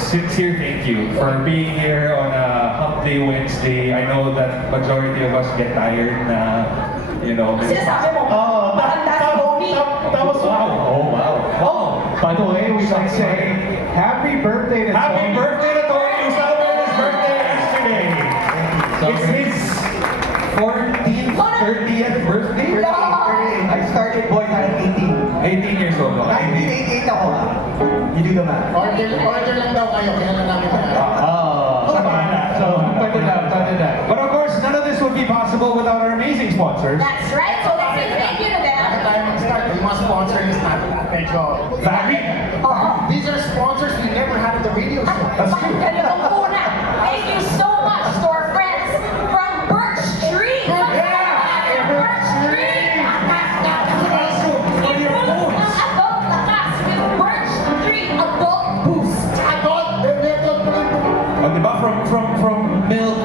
sincere thank you for being here on a Hump Day Wednesday. I know that majority of us get tired na, you know. Sinasabi mo, maganda si Bonnie. That was wow. Oh, wow. Oh, by the way, we should say happy birthday to Happy Tony. birthday to Tony! We celebrated his birthday yesterday. It's his 14th, 30th birthday? I started boy at 18. 18 years old. 1988 ako. You do the math. Order lang daw kayo, kaya lang namin But of course, none of this would be possible without our amazing sponsors. That's right. So let's say thank you to them. Bakit tayo mag-start? Yung mga sponsor is natin medyo... Valid. These are sponsors we never had at the radio show. That's true. Ganun po na. Thank you so much to our friends from Birch Tree. Birch Tree. Improve ang adult lakas with Birch Tree Adult Boost. Oh, diba? From milk,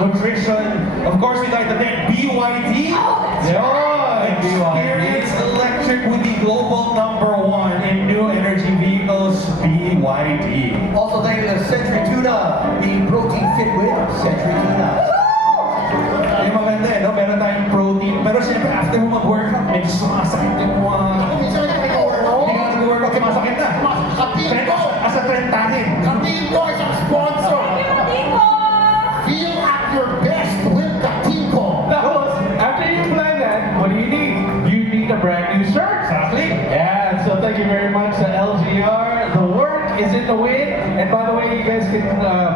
nutrition. Of course, we'd like to thank BYD. Oh, that's right. Experience Electric with the global #1 in new energy vehicles, BYD. Also thank you to Century Tuna, the protein fit with Century Tuna. Yung maganda eh, no? Meron tayong protein. Pero siyempre, after mo mag-workout, medyo sumasakit yung mga... Minsan na Hindi ka nag-workout, sumasakit na. Asa trentahin. Katinko is our sponsor. Tiko. Feel at your best with Katinko. After you plan that, what do you need? You need a brand new shirt. Exactly. Yeah, so thank you very much to LGR. The work is in the win. And by the way, you guys can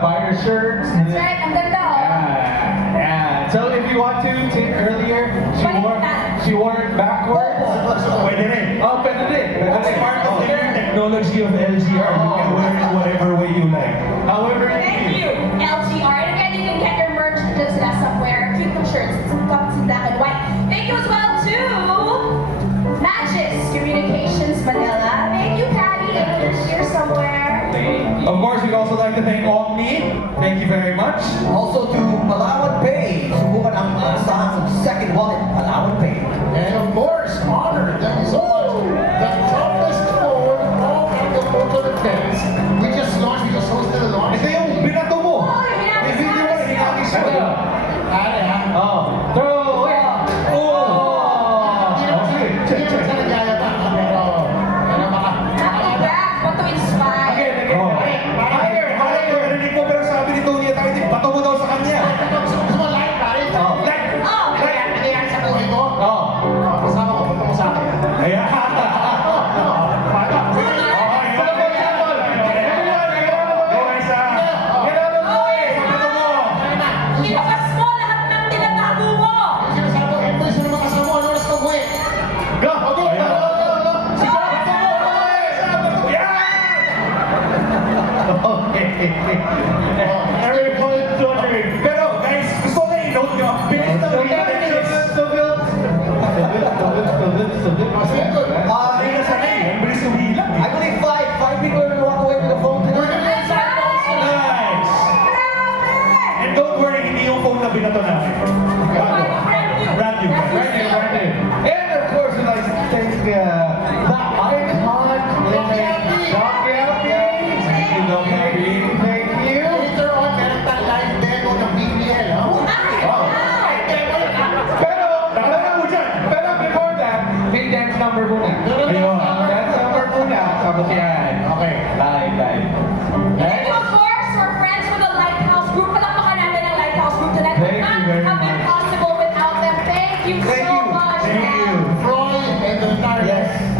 buy your shirts. That's right. Ang ganda. Yeah. So if you want to, earlier, she wore it backwards. Pwede rin. Oh, pwede rin. That's part of the new technology of LGR. You can wear it whatever way you like. However Thank you, LGR. And again, you can get your merch just somewhere. Cute shirts. It's comes in black and white. Thank you as well to Magis Communications Manila. Thank you, Patty. It's here somewhere. Of course, we'd also like to thank Omni. Thank you very much. Also to Palawan Pay. Subukan ang maasahan sa second wallet, Palawan Pay. And of course, Honor. Thank you so much. The toughest phone all agricultural defense. We just hosted a launch. Ito yung binato mo. Oh, yung May video mo, hinagis mo. Ano ha? Oh, throw it. Hindi naman sa nagyayabang, pero baka... Back, what to inspire. Narinig mo, pero sabi ni Tony at Tony, bato mo daw sa kanya. Gusto mo live, pare? Like, Oh, Nangyayari sa buhay ko? Oh. Kasama ko, punta mo sa akin. ayan. ilabas mo lahat ng tinatago mo. Sinasabi ko, boys, ano mga kasama mo? Ano oras ka buhay? Pero guys, gusto ko i-note nyo, bilis na Ay, nasanay. Ang bilis umilang. I believe five people will walk away with a phone We're today. gonna inside also. Nice. And don't worry, hindi yung phone na binato namin. Brand new. And of course, we'd like to thank the icon, Dr. Happy. Thank you. Later on, meron tayong live demo ng BBL, ha? Pero before that, may dance number muna. Ayun. Dance number muna. Tapos yan. Okay. Live. Thank you, of course, we're friends with the Lighthouse Group. Palakpakan natin ang Lighthouse Group tonight. Thank you very Not have been much. possible without them. Thank you Thank so you. much. Thank you. Roy and the entire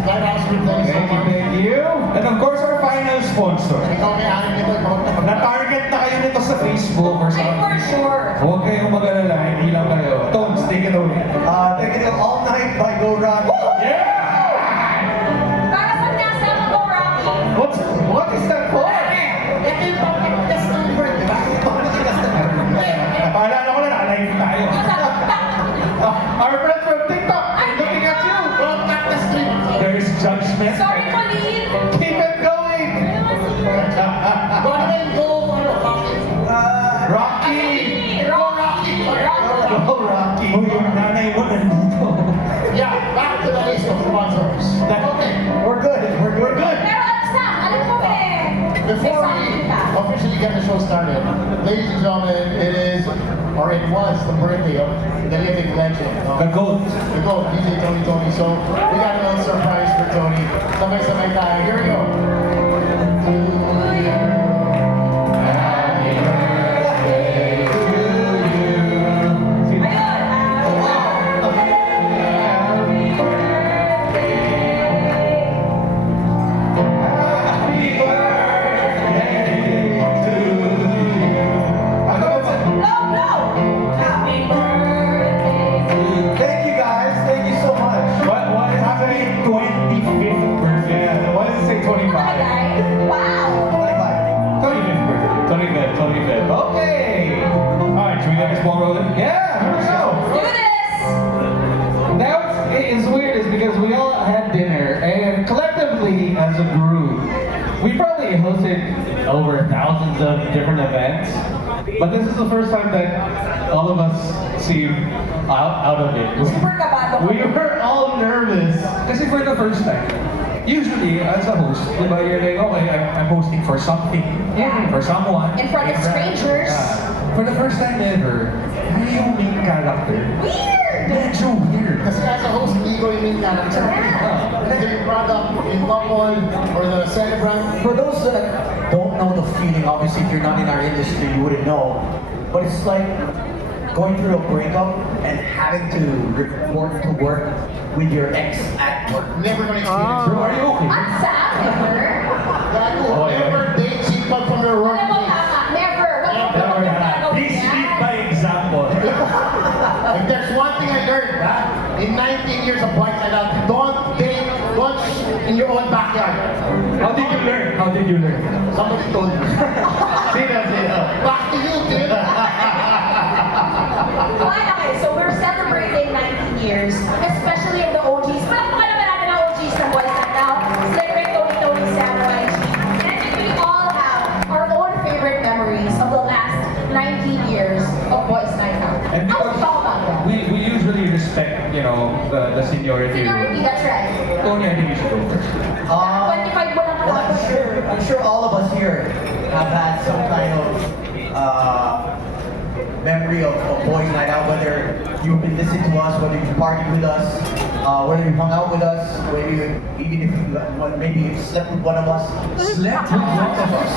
Lighthouse Group, thank you so much. Thank you. And of course, our final sponsor. Ikaw may-ari nito, ikaw ang Na-target na kayo nito sa Facebook or Ay, for something. sure. Huwag kayong mag-alala, hindi lang kayo. Tones, take it away. Thank you to All Night by Go Rock. Yeah! Para sa nasa ako, Rocky. What is that for? Ito yung pang-test number, di ba? Paalala ko na, live tayo. Our friends from TikTok, looking at you. Don't cut the stream. There is judgment. Sorry, Colleen. Keep it going. Go ahead, go, ano, Rocky. Rocky. Go, Rocky. Oh, yung nanay mo nandito. Yeah, back to the list of sponsors. Okay. We're good. Pero ano sa? Alam ko eh. Before we get the show started. Ladies and gentlemen, it is, or it was, the birthday of the living legend. The GOAT. The GOAT, DJ Tony. So we got a little surprise for Tony. Sabay-sabay tayo. Here we go. Thank you guys. Thank you so much. What is happening? 25th birthday. Yeah, why does it say 25? Wow. 25th birthday. 25th. Okay. Alright, should we get this ball rolling? Yeah, here we go. Do this. Now it's weird is because we all had dinner and collectively as a group, we probably hosted over thousands of different events, but this is the first time that all of us seem out of it. Super kabado. We were all nervous. Kasi for the first time, usually as a host, di ba, you're like, okay, I'm hosting for something, Yeah. for someone. In front of strangers. For the first time ever, ano yung main character? Weird. Medyo weird. Kasi as a host, hindi ko yung main character. Either yung product, yung couple, or the celebrant. For those that don't know the feeling, obviously if you're not in our industry, you wouldn't know. But it's like going through a breakup and having to report to work with your ex at work. Never gonna experience it. Are you okay? Ang sad, never. Gago, Oh, yeah. never date cheaper from your Alam mo, workplace. tama. Never. Wag mo gagawin Please yan. lead by example. If there's one thing I learned, in 19 years of White Side Out, don't date lunch in your own backyard. How did you learn? How did you learn? Somebody told me. Sino? Back to you, dude. Fine, okay, so we're celebrating 19 years, especially in the OGs. Palakpakan naman natin ang OGs ng Boys Night Out. Celebrate Tony, Sam, YG. And I think we all have our own favorite memories of the last 19 years of Boys Night Out. And How would you talk about that? we usually respect, the seniority. Seniority, that's right. Tony, I think you should go first. 25 mo lang Well, I'm sure all of us here have had some kind of memory of Boys Night Out, whether you've been listening to us, whether you partied with us, whether you hung out with us, whether you, even if you, maybe you slept with one of us. Slept with one of us.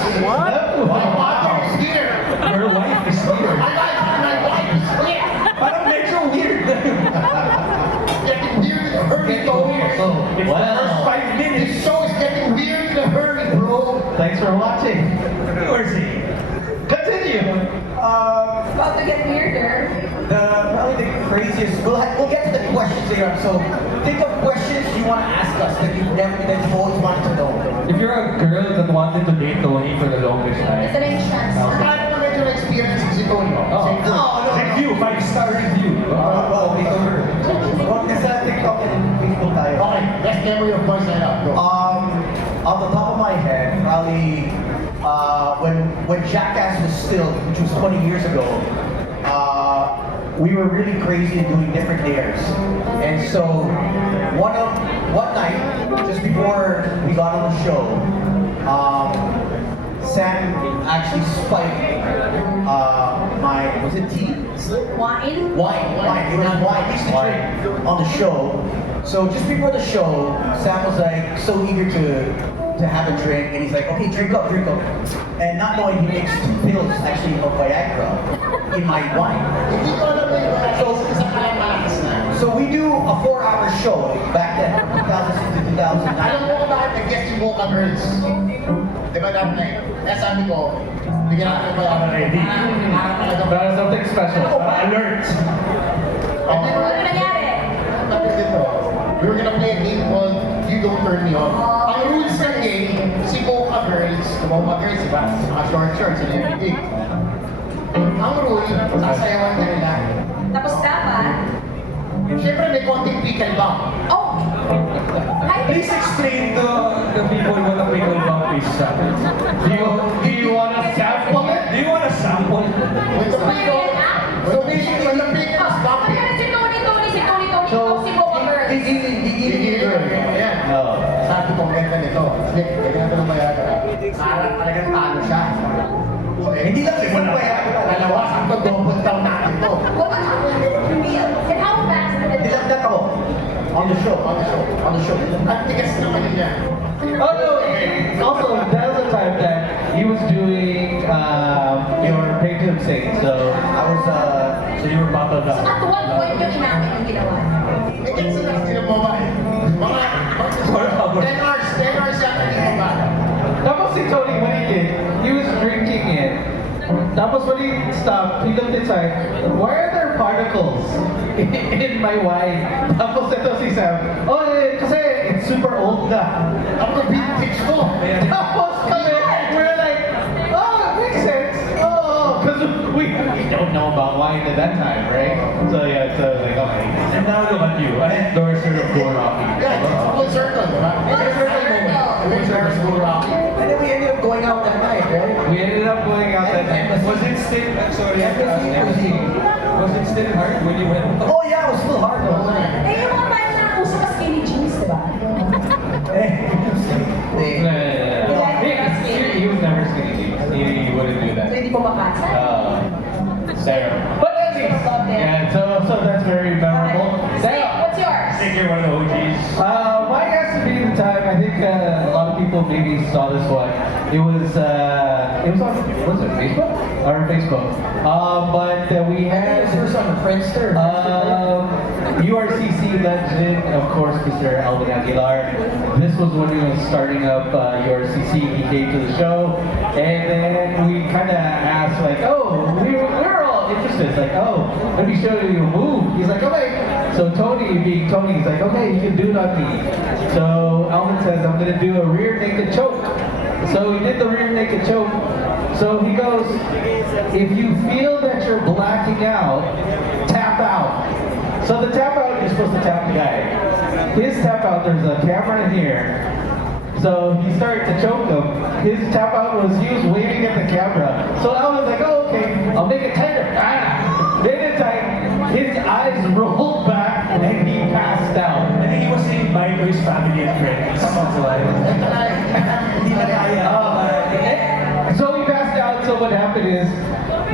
My mother is here. Your wife is here. My wife is here. Parang medyo weird. Getting weird in a hurry, Tony. It's the first 5 minutes. This show is getting weird in a hurry, bro. Thanks for watching. Where's he? Continue. About to get weirder. Probably the craziest. We'll get to the questions later. So think of questions you want to ask us that you've always wanted to know. If you're a girl that wanted to date Tony for the longest It's time. an entrance. Paano mo medyo na-experience si Tony? Oh. No. Review, 5-star review. Well, Huwag na sa TikTok and Facebook tayo. Okay, best memory of Boys Night Out. Go. Off the top of my head, probably when Jackass was still, which was 20 years ago, we were really crazy and doing different dares. And so one night, just before we got on the show, Sam actually spiked was it tea? Wine? Wine. It was wine. We used to drink on the show. So just before the show, Sam was like so eager to have a drink, and he's like, okay, drink up. And not knowing he makes 2 pills actually of Viagra in my wine. Hindi ko alam na yung isa pa yung malakas na. So we do a 4-hour show back then, 2006 to 2009. Alam mo kung bakit nag-guest yung Boca Girls? Di ba dapat na eh? Kaya sabi ko, bigyan natin ba ako ready? Parang talagang That is something special. Alert! Hindi ko Ano nangyari? dito. We were gonna play a game called You Don't Turn Me On. Ang rules ng game, si Boca Girls, diba? Mga short shorts and everything. Ang rule, sasayawan ka nila. Tapos dapat, Siyempre may konting pickle bump. oh! Hi, Please explain to the people what a pickle bump is. Do you want to sample it? Do you want a sample? With the pickle, so basically when the pickle is bumping, Si Tony, si Boca Girls. gigil girl. Ayan. No. Sabi ko, ganda nito. Slick, ganyan ito ng Viagra. Parang talagang talo siya. Hindi lang isa pa yan. Dalawa, sakto, double down natin to. What reveal? And how fast did it Nilagdat ako. On the show. On the show. Ang tigas naman niya. Oh no! Also, that was the time that he was doing your pay to sing. So I was, So you were Papa So Doc. at what point yung inamin yung ginawa? Eh, kasi lang sila babae. Mga 10 hours yan ang babae. tapos si Tony, what he did, he was drinking it. Tapos when he stopped, he looked inside. Why are there particles in my wine? Tapos ito si Sam. Oh, kasi it's super old na. Ako vintage ko. Tapos kami, we're like, oh, it makes sense. Oh, because we don't know about wine at that time, right? So yeah, so like, okay. And now look at you, an endorser of Go Rocky. Yeah, it's full circle, diba? Full circle. Full circle, Rocky. and then we ended up going out that night, right? We ended up going out that night. Was it still, sorry, I have to ask everything. Was it still hard when you went? Oh yeah, it was still hard though. Eh, yung mga time na uso ka skinny jeans, di ba? He was never skinny jeans. He wouldn't do So that. hindi po makasa? Sarah. But anyways, yeah, so that's very memorable. Snake, Now, what's yours? I think you're one of the OGs. mine has to be the time. I think a lot of people maybe saw this one. It was on was it Facebook or Facebook? But we had First on Friendster. URCC legend, of course, Mr. Alvin Aguilar. This was when he was starting up URCC. He came to the show, and then we kind of asked like, oh, we were all interested. It's like, oh, let me show you a move. He's like, okay. So Tony, being Tony, he's like, okay, you can do it on me. So Alvin says, I'm gonna do a rear naked choke. So he did the rear naked choke. So he goes, if you feel that you're blacking out, tap out. So the tap out, you're supposed to tap the guy. His tap out, there's a camera in here. So he started to choke him. His tap out was, he was waving at the camera. So I was like, oh, okay, I'll make it tighter. Ah! Made it tight. His eyes rolled back and he passed out. And he was saying bye to his family and friends. Sounds like. Hindi na kaya. So he passed out. So what happened is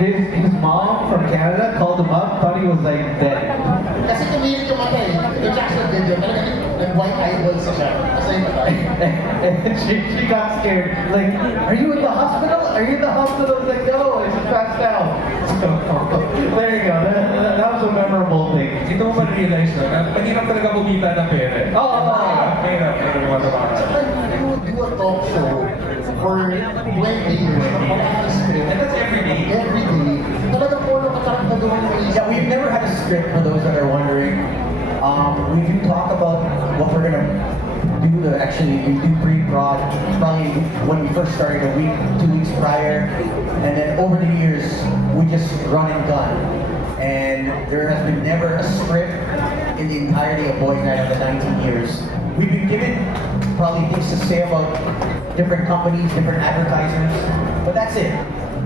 his mom from Canada called him up, thought he was like dead. Kasi tumilit yung mata eh. Yung Jackson video, talaga nag-white eyeballs siya. Kasi yung mata. And she got scared. Like, are you in the hospital? Are you in the hospital? I was like, no, I just passed out. So, there you go. That was a memorable thing. Ito mo ma-realize na, mahirap talaga kumita ng pera. Oo. Mahirap. Saka you do a talk show for 20 years. And that's every day. Every day. Talagang polo katarangkaduhan mo Yeah, we've never had a script for those that are wondering. We do talk about what we're gonna do to actually we do pre-prod probably when we first started a week, 2 weeks prior, and then over the years we just run and gun. And there has been never a script in the entirety of Boys Night of the 19 years. We've been given probably things to say about different companies, different advertisers, but that's it.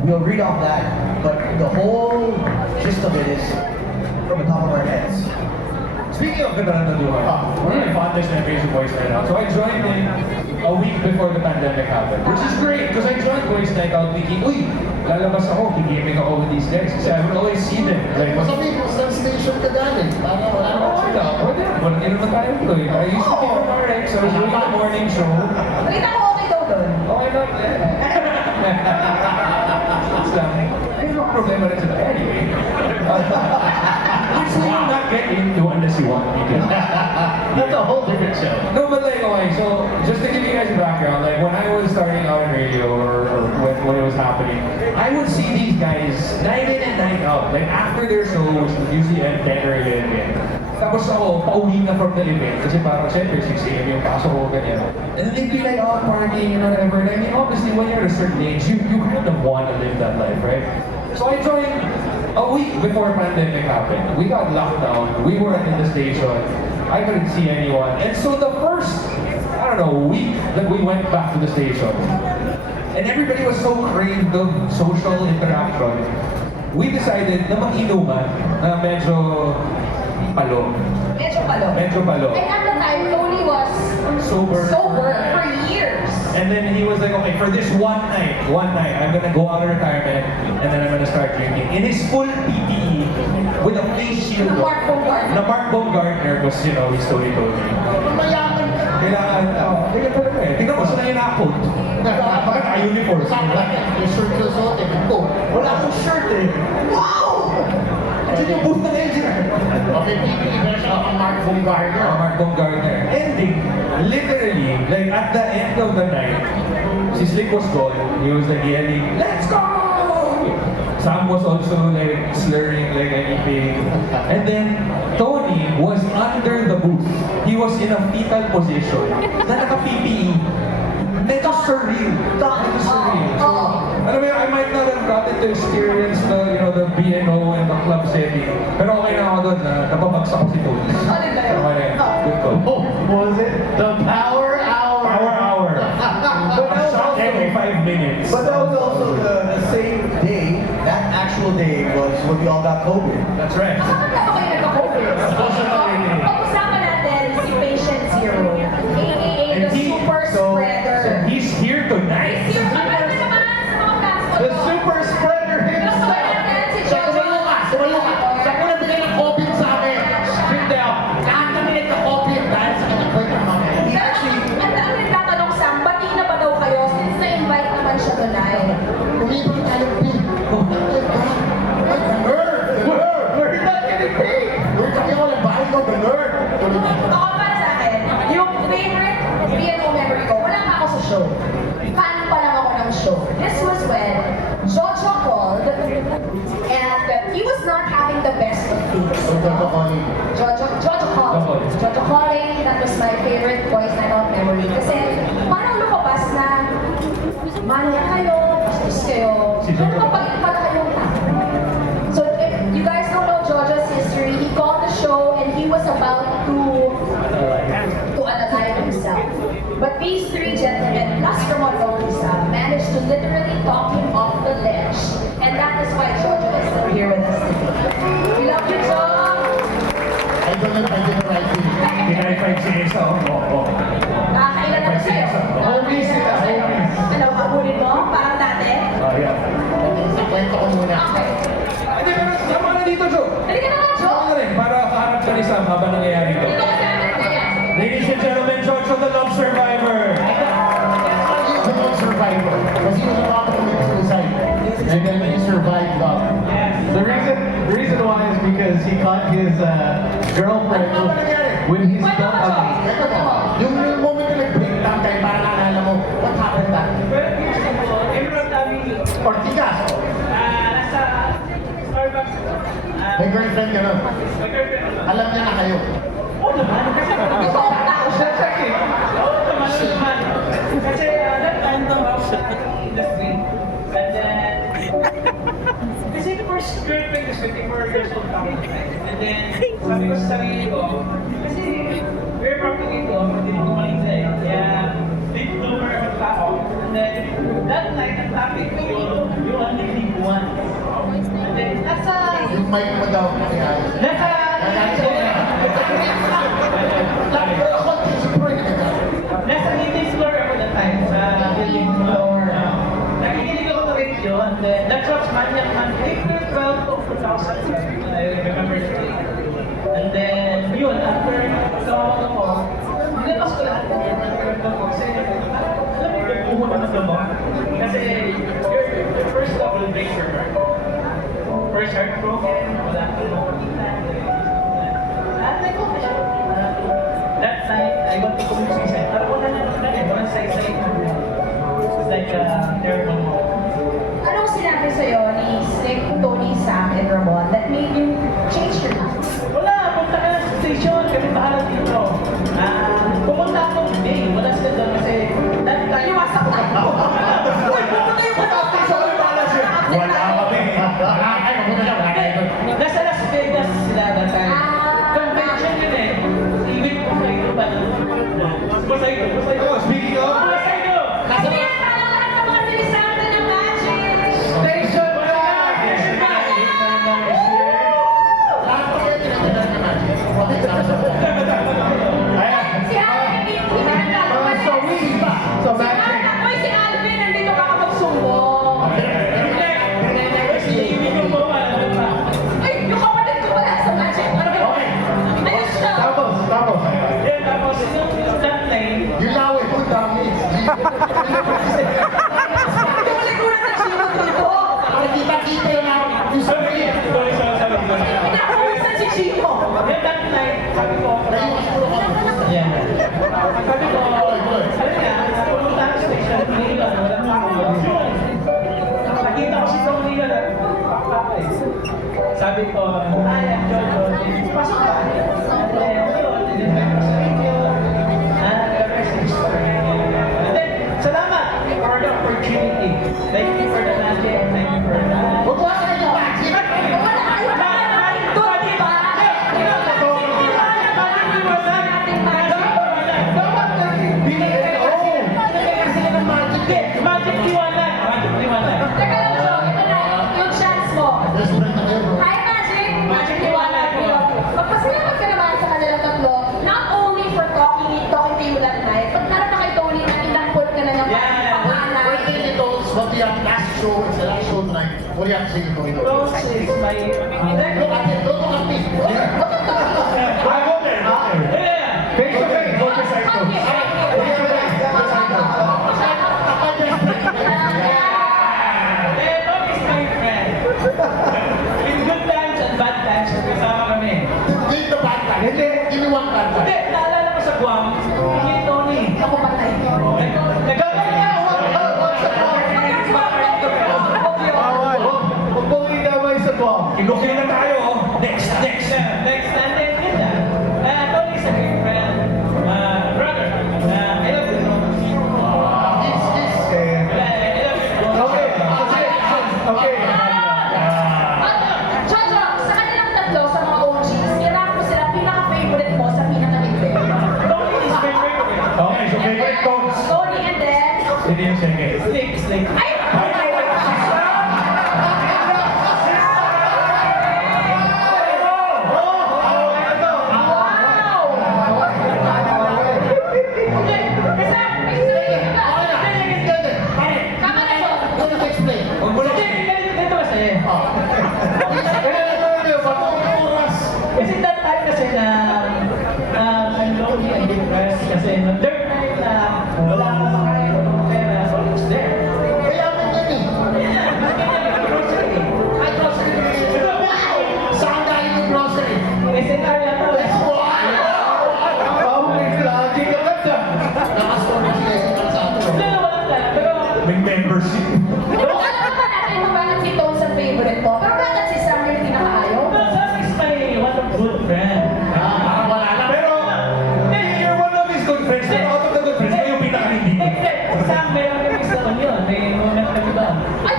We'll read off that, but the whole gist of it is from the top of our heads. Speaking of Katarantaduhan, one of my fondest memories of Boys Night Out. So I joined in a week before the pandemic happened, which is great because I joined Boys Night Out thinking, uy, lalabas ako, gaming ako with these guys kasi I would always see them. Like, Masabi mo, saan station ka galing? Para wala oh, na wala din naman tayo ito eh. I used to be from RX, I was doing the morning show. Nakita ko okay daw doon. Okay lang. It's lang. May mga problema rin sila. Anyway. Which we will not get into unless you want me to. That's a whole different show. No, but like, okay, so just to give you guys a background, like when I was starting out in radio or when it was happening, I would see these guys night in and night out. Like after their show, which would usually end 10 or 11. Tapos ako, pauwi na from the event kasi parang syempre 6 a.m. yung pasok ko, ganyan. And then they'd be like out partying and whatever. And I mean, obviously when you're at a certain age, you kind of want to live that life, right? So I joined a week before pandemic happened. We got locked down. We weren't in the station. I couldn't see anyone. And so the first, I don't know, week that we went back to the station, and everybody was so craved of social interaction, we decided na mag-inuman na medyo palo. Medyo palo. Medyo palo. And at the time, Tony was Sober. for years. And then he was like, okay, for this one night, I'm gonna go out of retirement, and then I'm gonna start drinking. In his full PPE, with a face shield. Na Mark Baumgartner. Na Mark Baumgartner, was, you know, his story told me. Mayaman ka. Kailangan, tingnan talaga eh. Tingnan mo sila yung na-quote. Naka-uniform. Yung shirt ko suot, eh, ko. Wala akong shirt eh. Wow! Diyan yung booth ng LG. Okay, PPE version of Mark Baumgartner. Mark Baumgartner. Ending, literally, like at the end of the night, si Slick was gone. He was like yelling, "Let's go!" Sam was also like slurring like anything. And then Tony was under the booth. He was in a fetal position. Na naka-PPE. Medyo surreal. Medyo surreal. So, alam mo yun, I might not have gotten to experience the, you know, the BNO and the club setting. Pero okay na ako doon na napabagsak ko si Tony. Solid na yun. Okay na yun. Good call. Oh, was it the Power Hour? Power hour. But that was Shot also, every 5 minutes. but that was also the same day, that actual day was when we all got COVID. That's right. Nakakanta ba kayo nagka-COVID? Pag-usapan natin si Patient Zero, aka the super spreader. So he's here tonight. Here, kapag naman sa mga fans ko The to. super spreader Gusto ko himself. natin si Siya Jojo. kumayo ka, kumayo ka. Siya ko nagbigay ng COVID sa amin. Sit down. Lahat kami nagka-COVID dahil sa kanya-kwento namin. He Pero actually, ang dami nagtatanong, Sam, bati na ba daw kayo since na-invite naman siya tonight? Umibig tayo, Pete. Oh my God. Ay, the nerve! The nerve! We're not getting paid. Nung sabi ko, nagbahay ko, the nerve! Ako para sa akin, yung favorite BNO memory ko, wala pa ako sa show. Fan pa lang ako ng show. This was when Jojo called and he was not having the best of things. Ang ganda ko ni... Jojo called. Jojo calling, that was my favorite voice night out memory. Kasi parang lumabas na manya kayo, bastos kayo, pero mapagin pala kayong tao. So if you guys don't know Jojo's history, he called the show and he was about to unalive himself. But these three gentlemen, plus Ramon Bautista, managed to literally talk him off the ledge. And that is why Jojo is still here with us today. We love you, Jojo! I don't know if I did the right thing. Kinai-five si Esa. Oo. Nakakailan na ba sa'yo? Homies sila, homies. Ano, kabunin mo? Parang dati? Yeah. Sa kwento ko muna. Okay. Hindi, pero sama ka na dito, Jo. Halika na nga, Sama Jo! ka na rin, para kaharap ka ni Sam habang nangyayari ito. Dito ka sa amin, kaya. Ladies and gentlemen, Jojo the Love Survivor. He's the one survivor. Because he was about to commit suicide. And then he survived love. The reason why is because he caught his girlfriend Ano ba nangyari? when he's Kwento stuck mo, Jo! on Ito po, yung moment na nag-break down kayo, para naalala mo, what happened that? Ortigas. Nasa Starbucks. May girlfriend ka nun. Alam niya na kayo. Oo naman. Ito ang tao siya. Oo naman. Kasi that time daw ako sa industry. And then, kasi the first girlfriend is 24 years old ako. And then, sabi ko sa sarili ko, kasi very practical ko, hindi mo kumaling sa'yo. Kaya, big bloomer ang tao. And then, that night, ang topic ko yung niliguan. And then, Yung mic mo daw. nasa, nasa 18th floor ako that time sa building floor. Nakikinig ako sa radio and then that was Maniac Man, April 12 of 2007. I remember the day. And then, yun, after tumawag ako, nilabas ko lahat ng girlfriend ko kasi alam mo yung pumunta ng gamot. Kasi your first love will break your heart. First heartbroken, wala kang makikita. At nag-okay siya. That night, I went to commit suicide. Pero wala na, walang side-side. It's like a terrible moment. Anong sinabi sa'yo ni Slick, Tony, Sam, and Ramon that made you change your life? Wala, punta ka sa station, kasi bahala dito. Pumunta ako, hindi, wala sila doon kasi that time, Iwasak tayo! Uy, pupunta yung mga station! Wala kami. nasa Las Vegas sila that time. Ah. Convention yun eh. Ibig ko sa ito ba? Basta ito, basta ito. Oh, speaking of, Basta ito! Kasi yan, parang lahat ng mga sinisanta ng magic! Station Si Hana, hindi na nagagawa So Si magic. Hana, uy, dami. Siguro na chino dito. Para kita-kita lang yung sabi niya. Pinakawisan si Chino. Then that night, sabi ko, Naiwas ko lang. yeah. Sabi ko, sabi niya, pumunta ako sa station, Manila, wala na ako. Nakita ko si Manila na, sabi ko, ay, Jojo, pasok ka. And then, yun, and then, salamat for the opportunity. Thank you for the magic, thank you for that. Huwag mo sa inyo, Patsy. Wala kayo ba? Ito, di ba? Magic liwanag! Magic liwanag! Teka lang, Jo. Ito na. Yung chance mo. Best friend na kayo, bro. Hi, Magic! Magic Liwanag dito. Magpasalamat ka naman sa kanilang tatlo, not only for talking to you that night, but naroon na kay Tony na inampun ka na ng pangalan. What do you told us what the last show, it's the last show tonight. What do you have to say to Tony? Rose is my... Look at it, don't look at me. I go there. Yeah! Face to face. Go to side to. And Rose is my friend. In good times and bad times, kasama kami. Give the bad time. Hindi. Give me one bad Hindi, time. naalala ko sa Guam, kay Tony. Ako patay. Huwag mong idamay sa buwang. Inukin na tayo. Oh. Next. Next, and then yun na. Tony is a great friend. Brother, I love you. Kiss, kiss. I love you. Okay. Jojo, sa kanilang tatlo, sa mga OGs, i-rank mo sila pinaka-favorite mo sa pinaka-hindi. Tony is my favorite. Okay, so favorite tones. Tony and then... Hindi yung second. Snake. Ay! Tama na, Jo. Don't you explain. Huwag mo lang. Ganito kasi. Kasi that time kasi na I'm lonely and depressed kasi nung third night na wala akong makain, wala akong pera, so I was there. Kaya ako yan eh. Yeah, grocery. Ay, grocery. Wow! Saan galing yung grocery? Kasi kaya to eh. Nakastore na sila sa kalsado. Dalawa lang tayo, pero May membership. Alam naman natin kung bakit si Tones ang favorite mo, pero bakit si Sam yung pinakaayaw? Sam is my one of good friend. Parang wala lang. Pero, you're one of his good friends. Pero out of the good friends, kayo yung pinaka-hindi. Sam, meron kami sa yun. May moment na iba. Ay!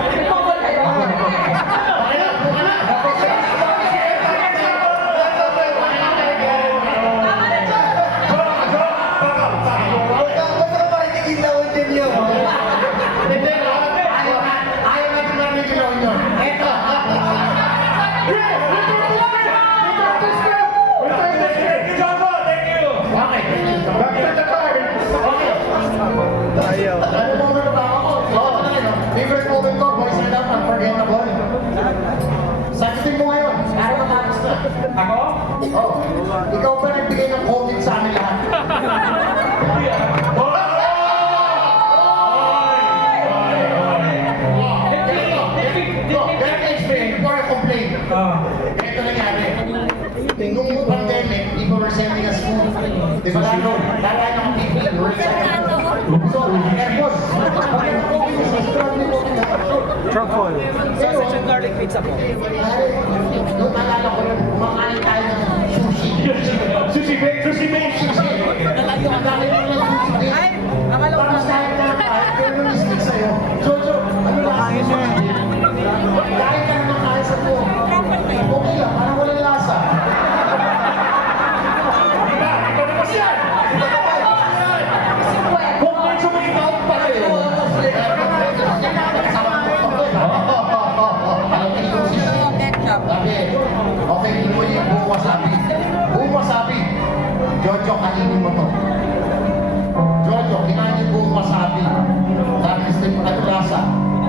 May tungkol kayo. Okay na, okay na. Tama na, Jo. Hindi, ayaw natin marinig yung lawin yun. Eto. Thank you, Jumbo. Thank you. Okay. Back to the card. Okay. Ano moment na ba ako? Oo, talaga. Favorite moment ko, boys and up, unforgettable. Sagutin mo ngayon. Ano matapos na? Ako? Oh, ikaw ba nagbigay ng COVID sa amin lahat? Let me explain before I complain. Ito nangyari. Nung pandemic, people were sending us food. Di ba lalo? Lalo ng people. So, airport. Truffle. Sausage and garlic pizza po. Nung nalala ko yun, kumakain tayo ng sushi. Sushi bake, sushi bake. Sushi. Ang dami mo ng sushi bake. Tapos kahit na kahit pero yung mistake sa'yo. Jojo, ano lasa ng sushi? Kahit ka naman kahit sa po. Okay lang, parang walang lasa. Kung may sumikaw pa kayo. Sabi, okay, inuwi yung buong wasabi. Buong wasabi. Jojo, kainin mo to. Jojo, kinain yung buong wasabi. Sabi ni Steve, ano lasa?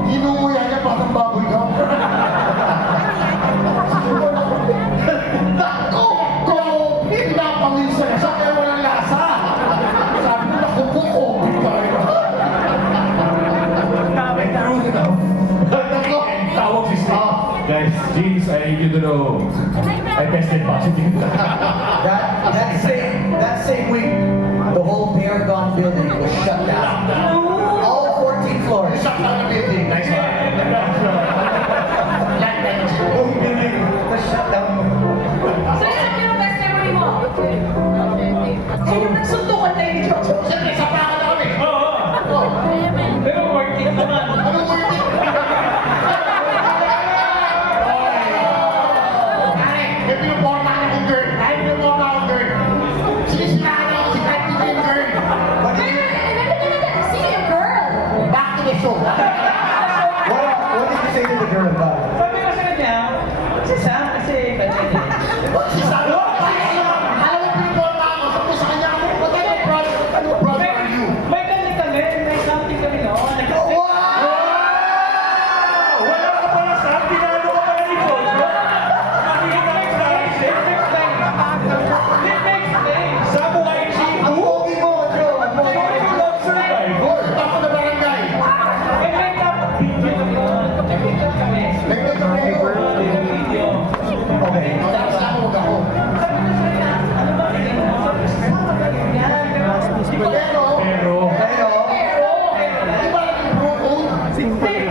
Inuuya niya parang baboy ka. Nako! Pinapangin sa'yo. Sabi, walang lasa. Sabi ko, naku po, Jeans, I need you to know I tested positive. That same week, the whole Paragon building was shut down. All 14 floors. Shut down the building. Nice one. Whole building was shut down. So yun yung best memory mo? Ay, yung nagsuntukan tayo ni Jojo. Siyempre, sapakan na kami. Oo. Pero worth it naman. Anong worth it? Pare, may pinuporta akong girl. Ay, pinuporta akong girl. Sinisiraan ako si Frankie yung girl. Sino yung girl? Back to the show. What did you say to the girl about it? Sabi ko sa kanya, si Sam kasi budget. Si Sam, alam mo pinuporta ako. Sabi ko sa kanya, what kind of brother are you? May kami kami, may something kami noon. Wala ka pala sa tinalo ka pala ni Jojo. Nakikita ka sa It makes sense. sa buhay Chico. Ang pogi mo, Joe! Ang pogi mo! Love survivor. Top of the barangay. May make-up video kami noon. Nag-make-up kami. Nag-make up kayo. Video. Okay. Tapos ako, huwag ako. Sabi ko sa kanya, ano ba tingin mo? Yan. Pero, Pero, di ba naging pro code?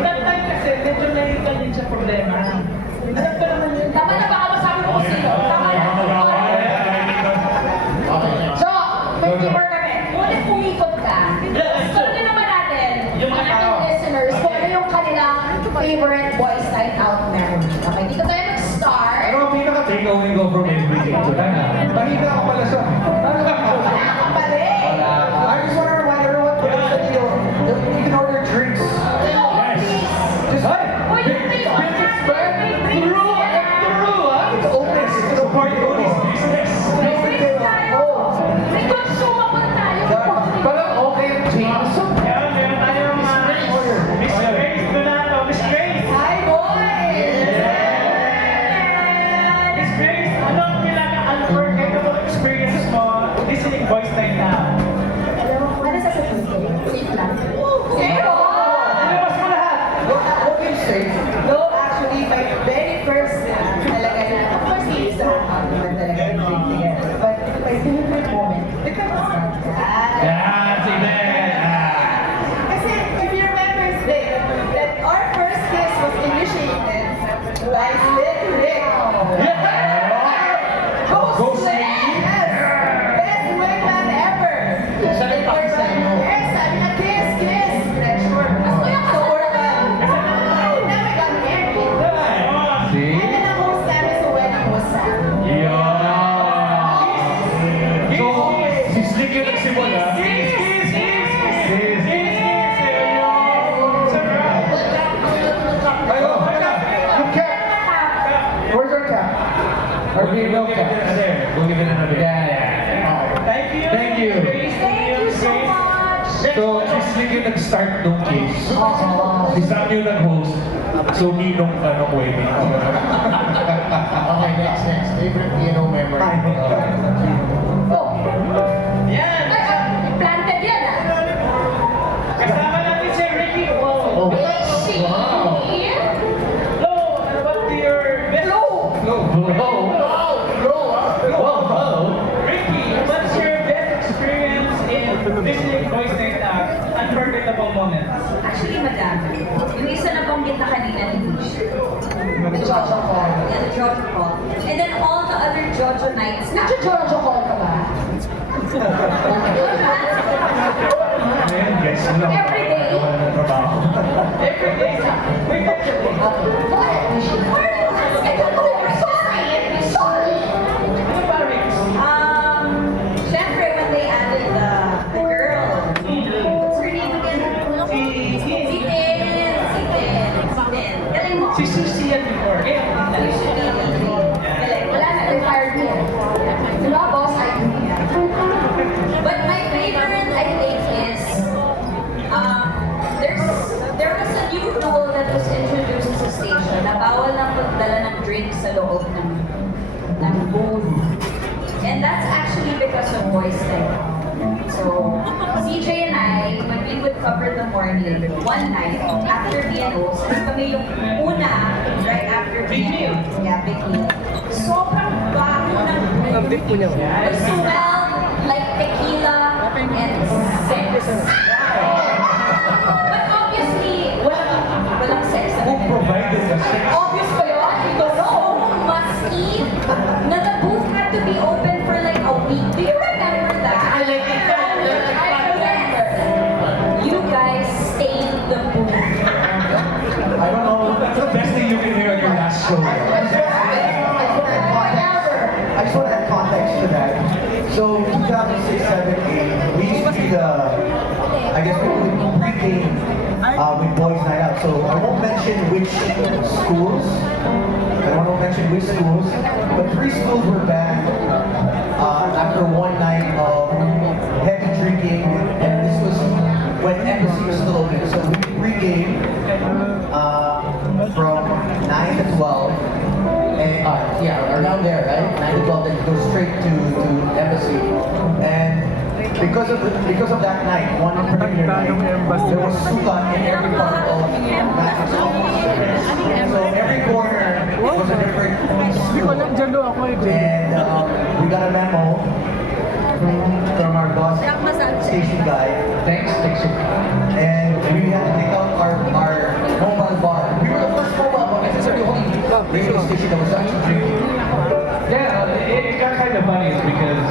That time kasi, medyo nahihita din siya problema. Alam ko naman yun. Tama na baka masabi mo kung sino. Tama na. Okay, next. So, may favor kami. Ngunit umikot ka. Gusto naman natin, Yung ang mga ating listeners, kung ano yung kanilang favorite boys night out memory. Okay, dito tayo mag-start. Ano ang pinaka-takeaway ko from everything tonight? Mahina ka pala sa... Wala ka pa rin. I just want to remind everyone that you can order drinks. Yes. Just, Uy, yung favorite it's open. It's a party only. Business. May consume pa tayo. Parang okay, James. Yan, meron tayong Miss Grace Donato. Miss Grace! Hi, boys! Miss Grace, ano ang unforgettable experience mo listening voice night now? Ano sasabihin ko? Safe lang. Zero! Ilabas mo lahat! What can you say? No, actually, my very first talaga na, of course, hindi sa naman talaga yung drink together. But my favorite moment, because Yan, si Ben. Kasi if you remember, Slay, that our first kiss was initiated by Slay Rick. Go Slay! Yes! Best wingman ever! Siya na yung pakis sa inyo. Yes, sabi na kiss, kiss! Sure. So we're now we got married. See? And then ang host namin sa wedding was Sam. Yeah. So, si Slick yung nagsimula. Yung cap. Where's our cap? Our female cap. We'll give it another. Thank you! Thank you. Thank you so much! So, si Slick yung nag-start nung case. Si Sam yung nag-host. So, Ninong wedding. Okay, next. Favorite piano memory. Oh, Yan! planted yan ah. Kasama natin si Ricky. Wow! Richie! Hello! Ano ba your best? Ricky, what's your best experience in listening voice night out? Unforgettable moments. Actually, madami. Yung isa na banggit na kanina ni Nish. The Jojo Call. Yeah, the Jojo Call. And then all the other Jojo nights. Nagjo-jojo call ka ba? Ayan, guys. Every day? Every day, we get your What? I don't know. Sorry! Ano ba, Rick? Syempre, when they added the girl. What's her name again? Si Si Tin. Galing mo. Si Susie yan before. Galing. Wala na, they fired me. Diba, boss? But my favorite, I think, is there was a new rule that was introduced sa station na bawal nang magdala ng drinks sa loob ng booth. And that's actually because of voice night. So, CJ and I, when we would cover the morning, one night, after BNO, since kami yung una right after Big meal. Yeah, big meal. Sobrang baho ng booth. It smelled like tequila and sex. But obviously, walang sex. Who provided the sex? Obvious ba yun? I don't know. Musky na the booth had to be open for like a week. Do you remember that? I remember. You guys stained the booth. I don't know. That's the best thing you can hear on your last show. I just want to add context to that. So 2006, 7, 8, we used to be the, I guess we would pre-game with Boys Night Out. So I won't mention which schools. But 3 schools were banned after one night of heavy drinking, and this was when Embassy was still open. So we pre-game from 9 to 12. And yeah, around there, right? 9 to 12, then go straight to Embassy. And because of that night, one particular night, there was suka in every part of Matrix office. So every corner was a different school. And we got a memo from our boss, station guy. Thanks, station. And we had to take out our mobile bar. We were the first mobile bar. I think the only radio station that was actually drinking. Yeah, it got kind of funny because,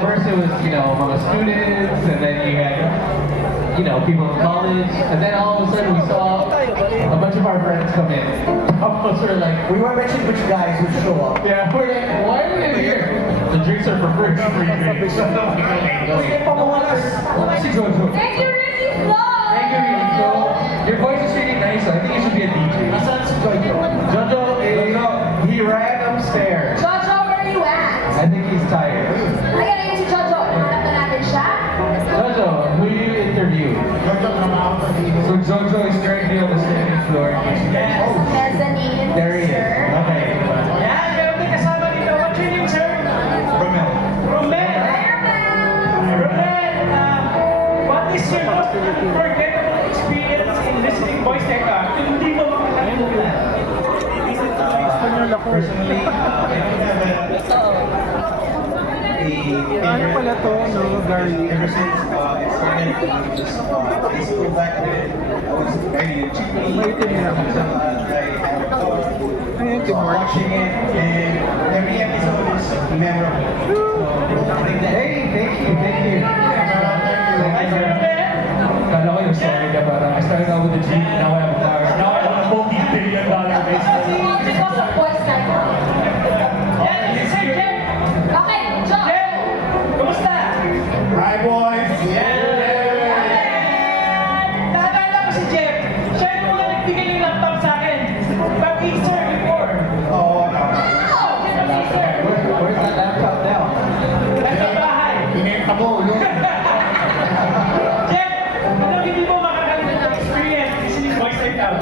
first it was, among students, and then you had, people in college, and then all of a sudden we saw a bunch of our friends come in. All of us were like, We won't mention which guys would show up. yeah, we're like, why are we in here? The drinks are for free. drinks. Si Jojo. Thank you, Ricky Flo! Thank you, Rico. Your voice is really nice. I think you should be a DJ. Nasaan si Jojo? Jojo, he ran upstairs. Jojo, where are you at? I think he's tired. Halika na yun si Jojo. Hanap na natin siya. Jojo, who you interviewed? So Jojo is currently on the second floor. Mezzanine. There he is. sir. Okay. Yan, meron din kasama dito. What's your name, sir? Romel. Romel. Fireman! Romel, what is your most unforgettable experience in listening voice check out? Hindi mo makakalimutan. Personally, Ano pala to, no, Gary? Ever since it started, just high school back then, I was very cheeky. Maitim niya. I had a thought Ayan, good morning. watching it, and every episode is memorable. hey, thank you. Ay, sir Romel. Kala ko yung story na parang I started out with a Jeep, now I have a car. Now I own a multi-billion-dollar business. All because of voice night. Yan, si Sir Jeff. Okay, Joe. Jeff, kumusta? Hi boys! Naalala ko si Jeff. Siya yung muna nagbigay ng laptop sa akin. Pag-Easter before. Oh, no. Pag-Easter. Where's that laptop now? Nasa bahay. Pinenta mo, no? Jeff, ano hindi mo makakalimutan ng experience listening voice right out?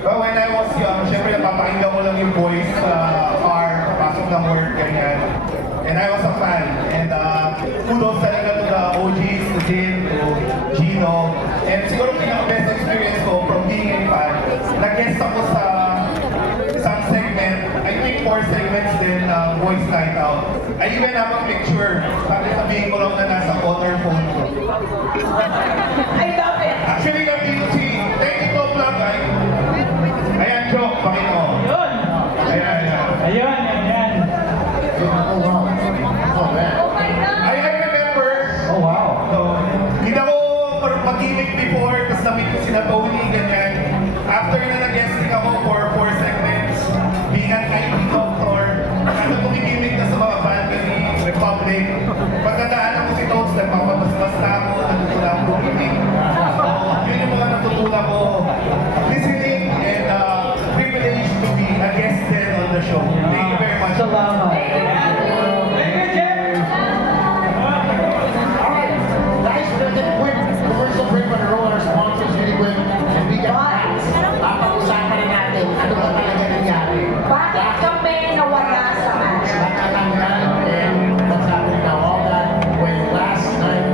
Well, when I was young, syempre napapakinggan ko lang yung voice sa car, pasok ng work, ganyan. And I was a fan. And kudos talaga to the OGs, to Jim, to Gino. And siguro pinaka-best experience ko from being a fan, nag-guest ako sa isang segment, I think 4 segments din ng Voice Night Out. I even have a picture. Sabihin ko lang na nasa honor phone ko. I love it. Actually, nandito si Technical Vlog, ay. Ayan, joke, pakita ko. Yun. Ayan. Ayun. Oh my God. I remember, Oh, wow. so, hindi ako mag-gimmick before, tapos na-meet ko sila Tony, ganyan. After na nag-guesting ako for 4 segments, being an IT doctor, ano tumigimik na sa mga banda ni Republic. Pagkadaanan ko si Toads, nagpapabas-bas na ako, natutunan ako tumigimik. So, yun yung mga natutunan ko. Listening and privilege to be a guest there on the show. Thank you very much. Salamat. Thank you, Jeff. Alright, guys, we're gonna get a quick commercial break on the roll our sponsors really quick. And we got facts. Papag-usapan na natin ano ba talaga nangyari. Bakit kami nawala sa match? Nakatanggal and what's happening now. All that when last night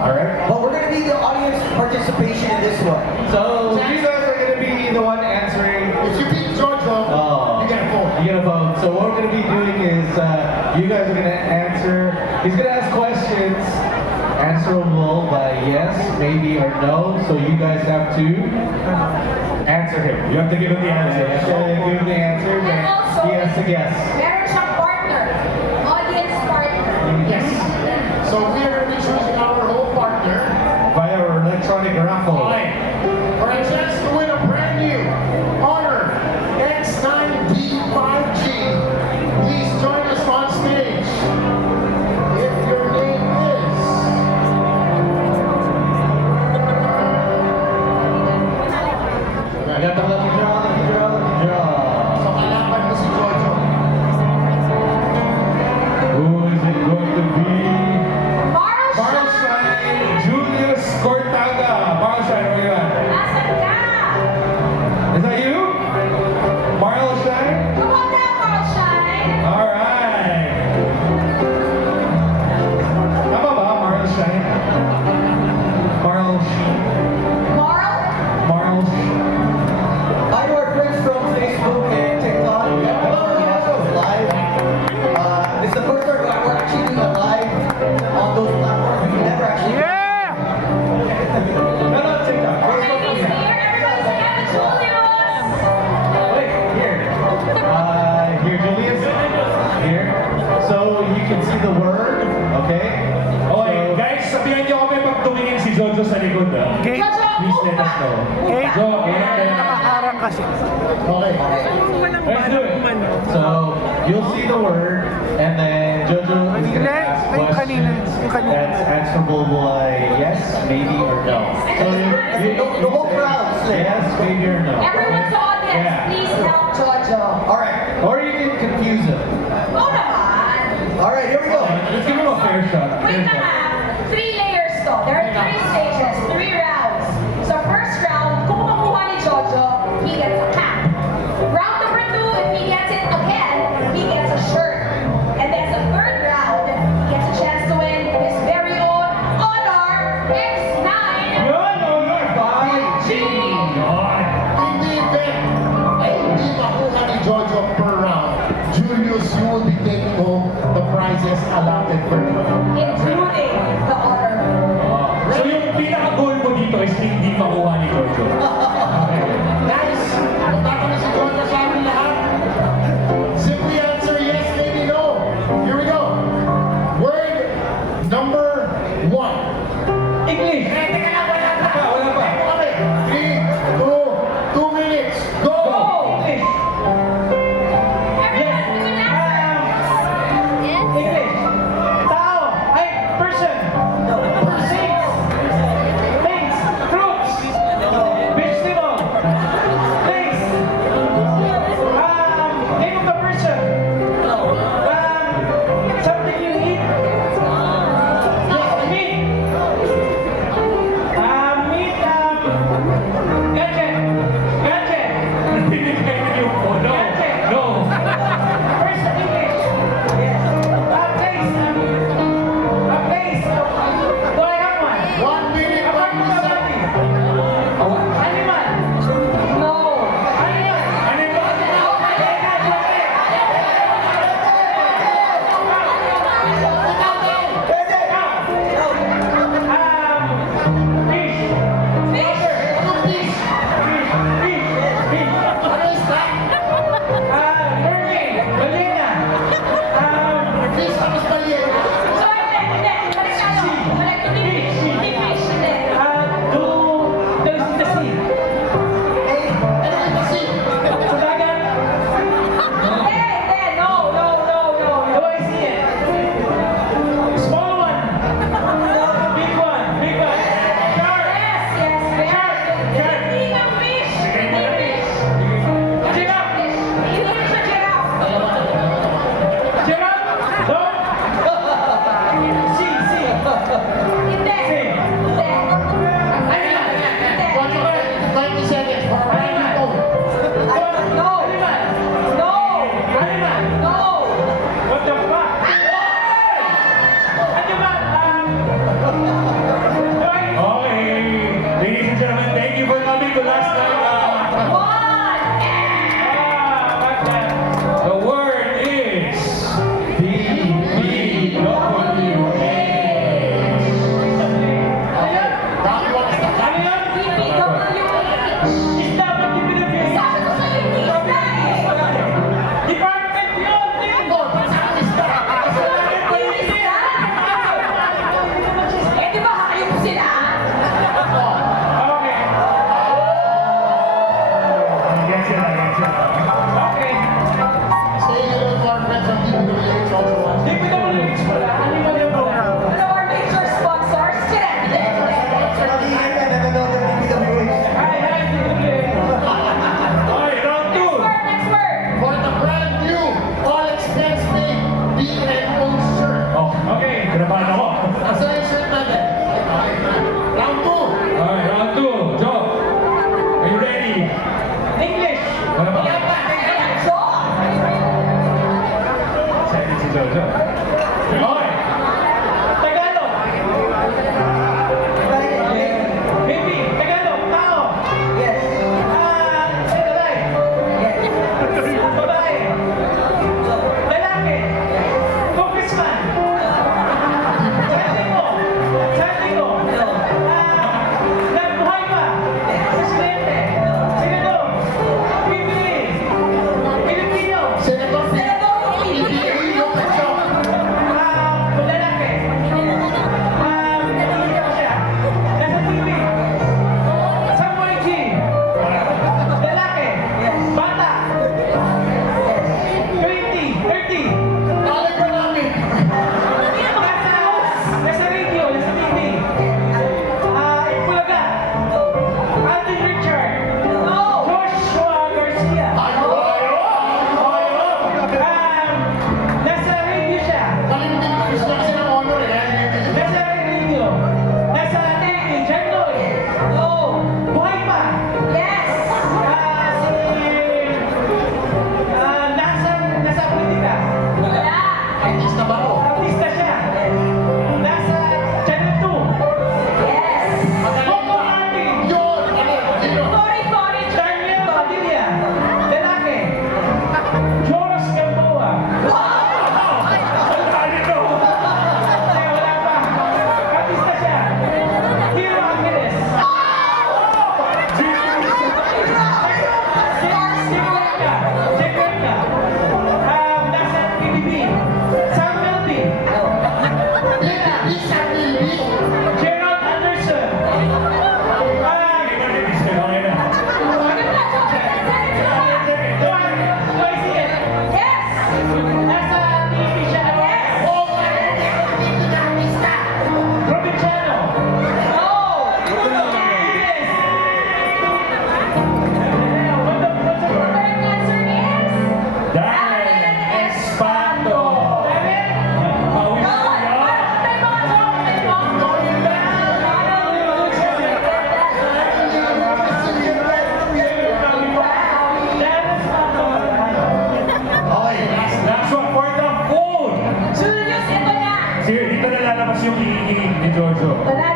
All right. But we're gonna need the audience participation in this one. So you guys are gonna be the one answering. If you beat Jojo, Oh. you get a vote. You get a vote. So what we're gonna be doing is you guys are gonna answer. He's gonna ask questions answerable by yes, maybe, or no. So you guys have to Answer him. You have to give him the answer. give him the answers, And also, and he has to guess. meron siyang partner. Audience partner. Yes. So we are going to be choosing our whole partner. Via our electronic raffle. For a chance to win a brand new Honor X9D5G. Please join us on stage. If your name is... I got the lucky draw, lucky draw, lucky draw. So kalaban mo si Jojo. Who is it going to be? Marl Marl Shine, Julius Cortaga. Marl Shine, where you at? Asan ka? Is that you? Marl Shine? Come on down, Marl Shine. All right. Tama ba, Marl Shine? Marl Shine. Marl? Marl Shine. Hi to our friends from Facebook and TikTok. We have live. This is the first time we're actually doing a live on those platforms. We never actually. Yeah! No, no, TikTok. Everybody's here. Everybody's here. Julius. Wait, here. Here, Julius. Here. So you can see the word, okay? Okay, guys, sabihan niyo kami pag tumingin si Jojo sa likod, ah. Okay. Jojo, Please let us know. Jo, Nakaharang kasi. Okay. let's do it. So you'll see the word, and then Jojo is going to ask Yung kanina, questions yung kanina. that's answerable by yes, maybe, or no. So The whole crowd say. yes, maybe, or no. Everyone's audience, Yeah. please help Jojo. All right. Or you can confuse him. Oo naman. All right. Here we go. Let's give him a fair shot. Wait na nga. 3 layers to. There are 3 stages, 3 rounds. So first round, kung makuha ni Jojo, he gets a cap. Round number 2, if he gets it again, he gets a shirt. And then the third round, he gets a chance to win his very own Honor X9 Yun, Honor 5G. Yun. In the event ay hindi makuha ni Jojo per round, Julius, you will be taking home the prizes allotted for you. Including the honor. So yung pinaka-goal mo dito is hindi makuha ni Jojo. Guys, magtaka na si Jojo sa amin lahat. Simply answer yes, maybe no. Here we go. Word number 1. English. Wala pa, wala pa. Okay, 3, 2 minutes, go! English. Everyone, you can answer. English. Tao. Ay, person. Things. Fruits. Vegetables.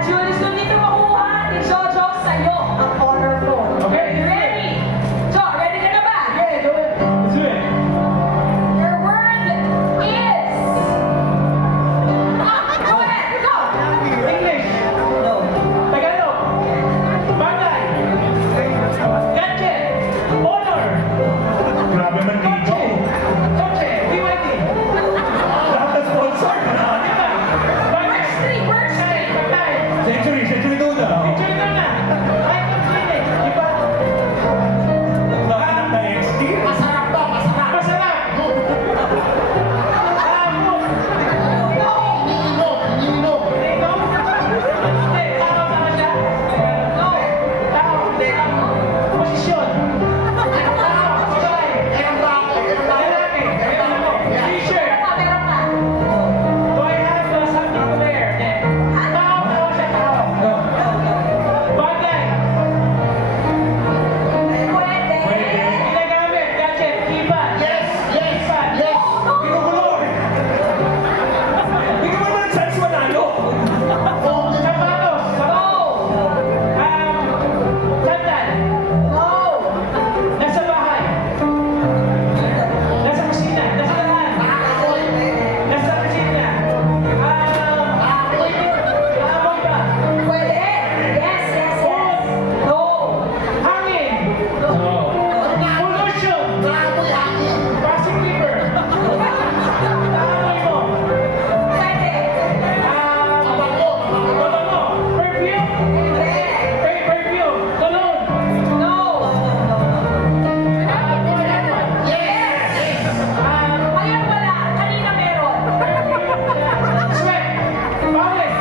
Julius, kung dito makuha ni Jojo sa'yo ang honor phone. Okay. Ready? Jo, ready ka na ba? Yeah, do it. Let's do it. Your word is... Go ahead, go! English. Tagalog. Bagay. Gadget. Honor. Grabe man dito. Kotse. BYD. Lahat na sponsor. Diba? Bagay. First three. Bagay. Century tuna. Picture ko na. Michael Clinic. Diba? Lahat na XD. Masarap to, masarap. Masarap. Food. Iniinom, iniinom. Ikaw? Hindi. Tao ba siya? No. Tao. Hindi. Posisyon. Tao. Babae. Meron ba ako? Meron ba ako? Lalaki. Ayun mo. T-shirt. Meron ka. Do I have something to wear? Hindi. Tao. Tao siya. Tao. Bagay. Pwede. Ginagamit. Gadget. Keypad. Yes, yes, Keypad. yes. Pinugulo. Hindi ka ba naman chance manalo? Phone. Sapatos. Sandal. Go! Nasa bahay. Nasa kusina. Nasa lahat. Amoy. Nasa kusina. Amoy. Amoy ba? Pwede. Yes, yes, yes. No. Hangin. Pollution. Amoy hangin. Plastic paper. Amoy mo. Pwede. Mabango, mabango. Mabango. Perfume. Perfume. Cologne. No. Yes, yes. Ngayon wala. Kanina meron. Sweat. Pawis.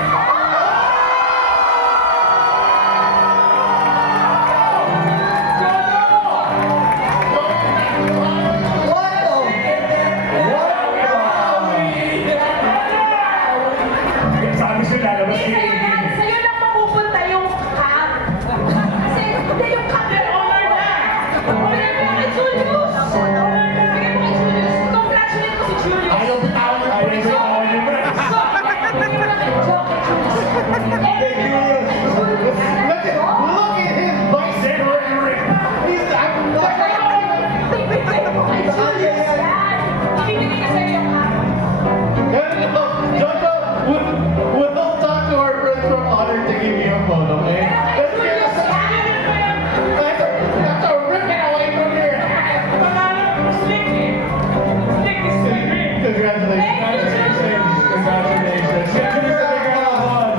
Sabi sila, labas Sa'yo kayo. lang, sa'yo lang mapupunta yung cup. Kasi hindi yung cup na honor na. Honor mo kay Julius. Honor na. Bigyan mo kay Julius. Congratulate mo si Julius. Ayaw bitawan yung Ayaw pulis. bitawan yung prize. So, bigyan mo na kay Julius. Look at his bicycle. He's Ibigay mo kay Julius yan. Ibibigay ka sa'yo yung cup. Jojo, we'll talk to our friends from Honor to give you a phone, okay? Pero kay Julius yan. That's a rip it away from here. Slick eh. Slick is slick. Congratulations. Congratulations. Congratulations to the girl of one.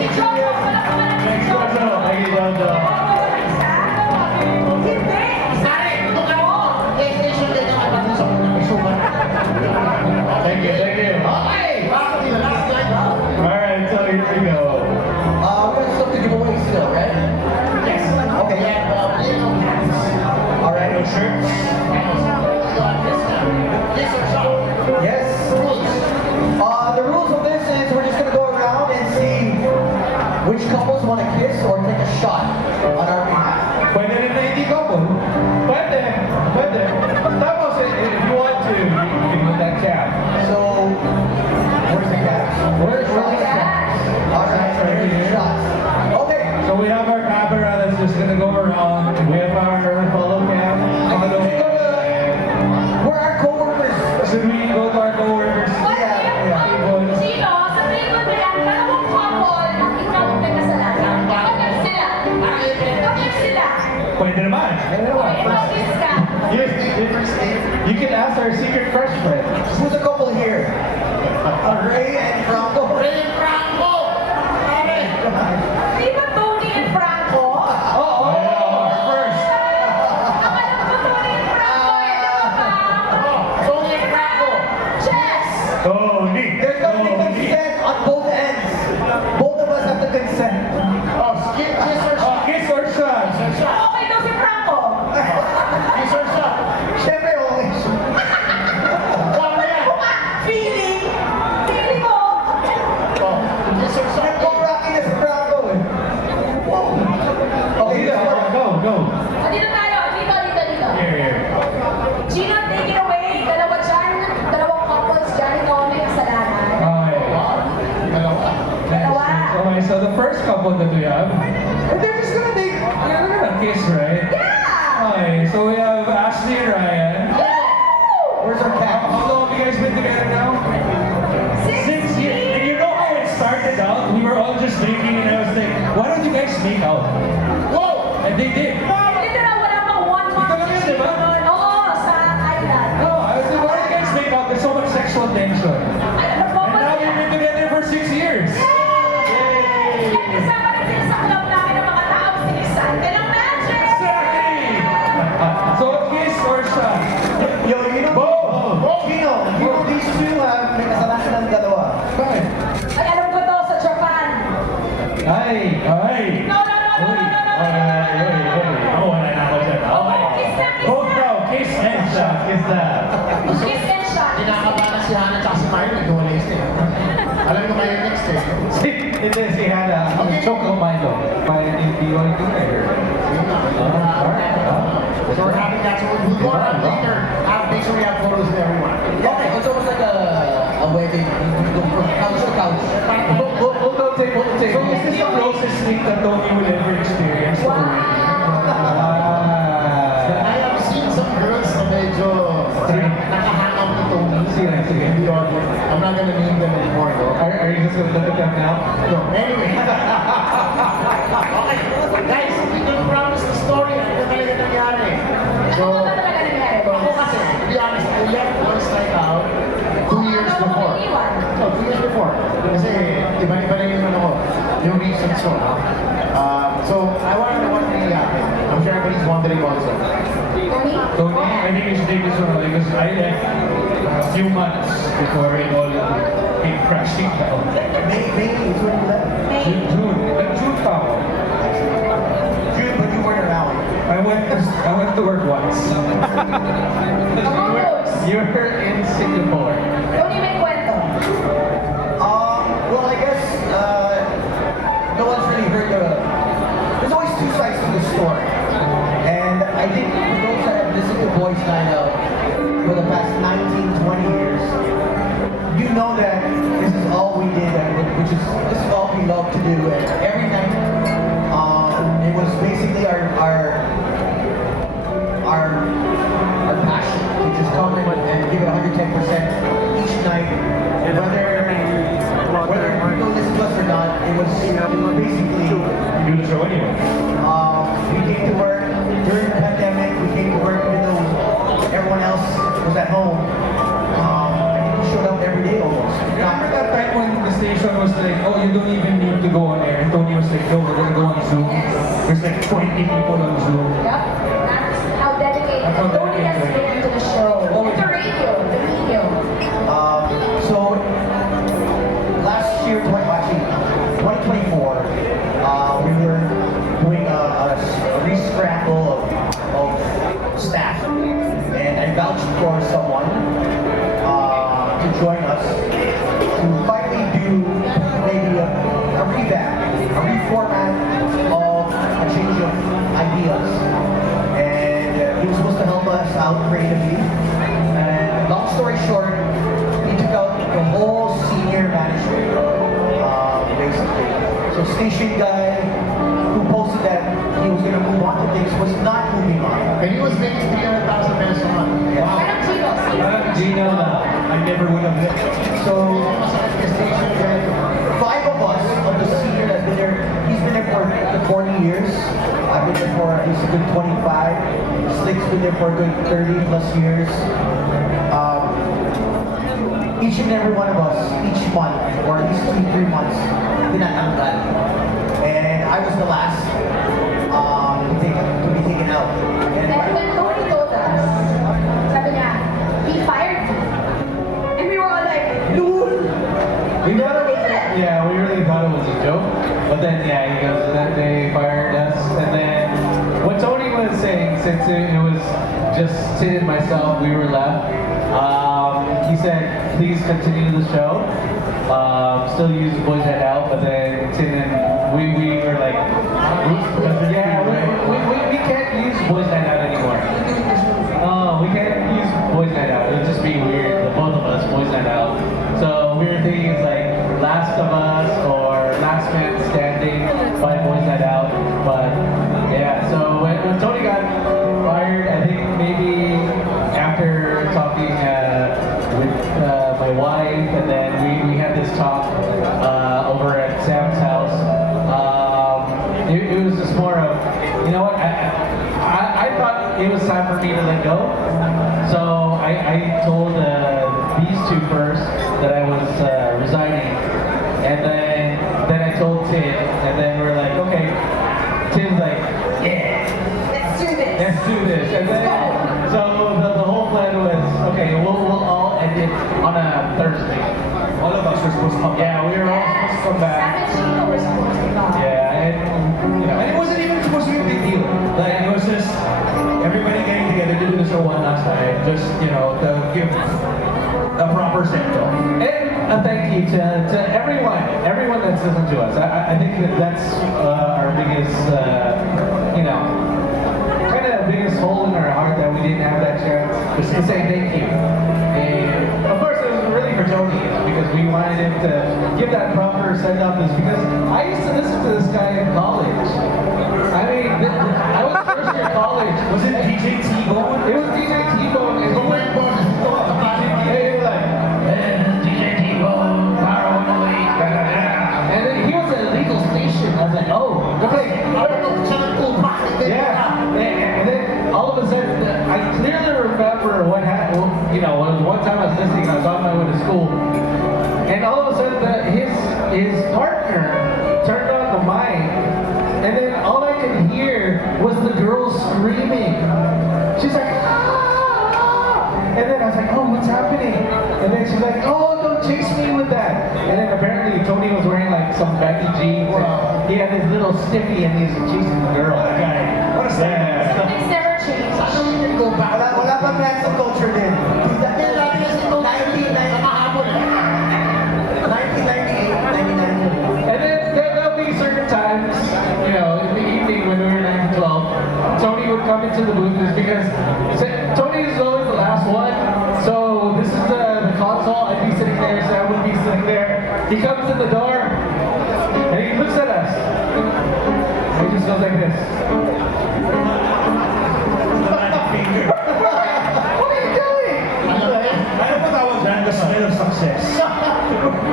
Si Jojo, wala pa man Thanks, Jojo. Thank you, Jojo. Hindi. Pare, ito ka mo. PlayStation din naman pati sa sugat. Thank you, thank you. Okay, back to the last slide. Alright, so here we go. We have stuff to give away still, right? Yes. Okay. Yeah, All right. No shirts. Yes, sir. Yes. The rules of this is we're just gonna go around and see which couples want to kiss or take a shot on our behalf. Pwede rin na hindi couple. Pwede. Pwede. Tapos, if you want to, you can put that cap. So, where's the cat? Where's the cat? All right, here's the shots. Okay. So we have our camera that's just gonna go around. We have our follow cam. Follow. Where are our coworkers? Should we go to our coworkers? Sino? Sa table na yan, dalawang couple ang ikaw ang may kasalanan. Kapag sila. Kapag sila. Pwede naman. Ikaw kiss ka. You can ask our secret crush friend. Who's the couple here? Ray and Franco. Ray and Franco. Pare. Di ba Tony and Franco? First. Alam ko Tony and Franco eh. Tony and Franco. Chess! Tony. There's gonna be consent on both ends. Both of us have to consent. Oh, kiss or shot. Kiss or shot? Kiss or shot. Okay daw si Franco. Kiss or shot. Siyempre, okay. Tama yan. Feeling. Feeling mo. Oh, kiss Okay, so the first couple that we have, they're just gonna take, they're gonna kiss, right? Yeah! Okay, so we have Ashley and Ryan. Where's our cat? How long have you guys been together now? 6 years. And you know how it started out? We were all just drinking and I was like, why don't you guys make out? Whoa! And they did. Literal, wala pang 1 month. Ito lang yun, di ba? Oo, sa island. No, I was like, why don't you guys make out? There's so much sexual tension. Ay, And now we've been together for 6 years. Yay! At kasama rin sila sa club namin ng mga taong sinisante ng magic! Exactly! So, kiss or shot? Yo, you know, Gino, you know these two may kasalanan silang dalawa. Bakit? Ay, alam ko to sa Japan! Ay! Ay! No, no, no, no, no, no, no, no, Oh, wala na ako dyan. Okay. Kiss na, kiss Both na. now, kiss and shot. Kiss that. Kiss and shot! Kinakabahan na si Hannah at si Mario, nagduwalay sila eh. Alam mo kayo next eh. Hindi, si Hannah. Choke on Milo. Hindi ko ito eh. Yun na. So we're having that. So we'll go around later. Make sure we have photos of everyone. Okay, it's almost like a wedding. You go from couch to couch. We'll go table to So table. is this the closest thing that Tony will ever experience? Wow! I have seen some girls na medyo nakahang out ni Tony. Sige. In the audience. I'm not gonna name them anymore though. Are you just gonna look at them now? No, anyway. Okay, guys, we don't promise the story. Ano talaga nangyari? So, Ano ba talaga nangyari? ako kasi, to be honest, I left One Night Out 2 years Ano mo before. iniwan? No, 2 years before. Kasi, iba-iba na yung ano ko, yung reasons ko. So, I want to know what really happened. I'm sure everybody's wondering also. Tony? Tony, I think you should take this one because I left a few months before it all came crashing down. Maybe it's when you left. June pa ako. June, but you weren't around. I went to work once. You were in Singapore. Tony, may kwento. Well, I guess no one's really heard there's always two sides to the story. And I think for those that have listened to Boys Night Out for the past 19, 20 years, you know that this is all we did, this is all we love to do. And every night, it was basically our passion to just come in and give it 110% each night. And whether people listen to us or not, it was basically You do the show anyway. we came to work during the pandemic. We came to work even though everyone else was at home. I think we showed up every day almost. Remember that time when the station was like, oh, you don't even need to go on air. And Tony was like, no, we're gonna go on Zoom. There's like 20 people on Zoom. Yep. That's how dedicated That's how Tony has dedicated. been to the show. Oh, The radio, the video. So last year, actually 2024, we were doing a re-scramble of staff, and I vouched for someone to join us to finally do maybe a revamp, a reformat of a change of ideas. And he was supposed to help us out creatively. And long story short, he took out the whole senior management, basically. So station guy who posted that he was going to move on to things was not moving on. And he was making 300,000 pesos a month. Parang Gino. Gino na. I never would have left. So Masakit ka station guy. 5 of us of the senior that's been there, he's been there for 40 years. I've been there for at least a good 25. Slick's been there for a good 30 plus years. Each and every one of us, each month, or at least 2-3 months, tinatanggal. And I was the last to be taken out. And when Tony told us, sabi niya, he fired me. And we were all like, dude! We thought it was, we really thought it was a joke. But then, he goes, that they fired us. And then, what Tony was saying, since it was just Sid and myself, we were left, he said, please continue the show. Still use Boys Night Out, but then Sid and we were like, we can't use Boys Night Out anymore. Oh, we can't use Boys Night Out. It would just be weird, the both of us, Boys Night Out. So we were thinking it's like Last of Us or Last Man event standing by Boys Night Out. But yeah, so when Tony got fired, I think maybe after talking with my wife, and then we had this talk over at Sam's house. It was just more of, you know what, I thought it was time for me to let go. So I told these two first that I was resigning, and then I told Tim, and then we're like, okay. Tim's like, yeah, Let's do this. let's do this. And then so the whole plan was, okay, we'll all end it on a Thursday. All of us were supposed to come back. Yeah, we were all supposed to come back. 17 we're supposed to go. Yeah, and you know, And it wasn't even supposed to be a big deal. Like, it was just everybody getting together to do the show one last night, just, you know, to give a proper send-off. and a thank you to everyone that's listened to us. I think that's our biggest, you know, kind of biggest hole in our heart that we didn't have that chance just to say thank you. And of course, it was really for Tony because we wanted him to give that proper send-off. Is because I used to listen to this guy in college. I mean, I was first year college. Was it DJ T-Bone? It was DJ T-Bone. And he was like, DJ T-Bone, Power 108, and then he was at a legal station. I was like, oh, okay. Yeah, and then all of a sudden, I clearly remember what happened. You know, one time I was listening, I was on my way to school, and all of a sudden, his partner turned on the mic, and then all I could hear was the girl screaming. She's like, ah! And then I was like, oh, what's happening? And then she's like, oh, don't chase me with that. And then apparently Tony was wearing like some baggy jeans. And he had his little snippy and he's chasing the girl. What a Yeah. Things never change. Wala pang cancel culture din. 1998, 1999. And then there'll be certain times, you know, in the evening when we were 9 to 12, Tony would come into the booth is because Tony is always the last one. So this is the console. I'd be sitting there, Sam would be sitting there. He comes in the door and he looks at us. And he just goes like this. What are you doing? I don't know that was that, the smell of success.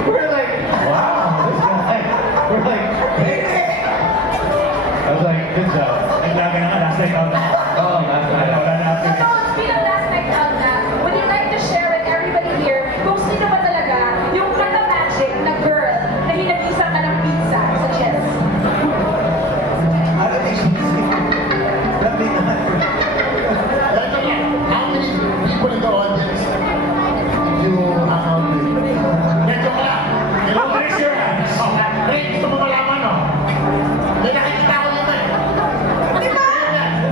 We're like, wow, this guy. We're like, hey. I was like, good job. Naglagay na last night out. Oh, that's Wala nice. na. So, speaking of last night out na, would you like to share with everybody here kung sino ba talaga yung kata-magic na girl na hinagisan ka ng pizza sa chess? I don't think she's probably not. How many people in the audience you hang out with? Medyo ka lang. Don't raise your hands. Ray, gusto mo malaman, no? May nakikita ko lima eh. Di ba?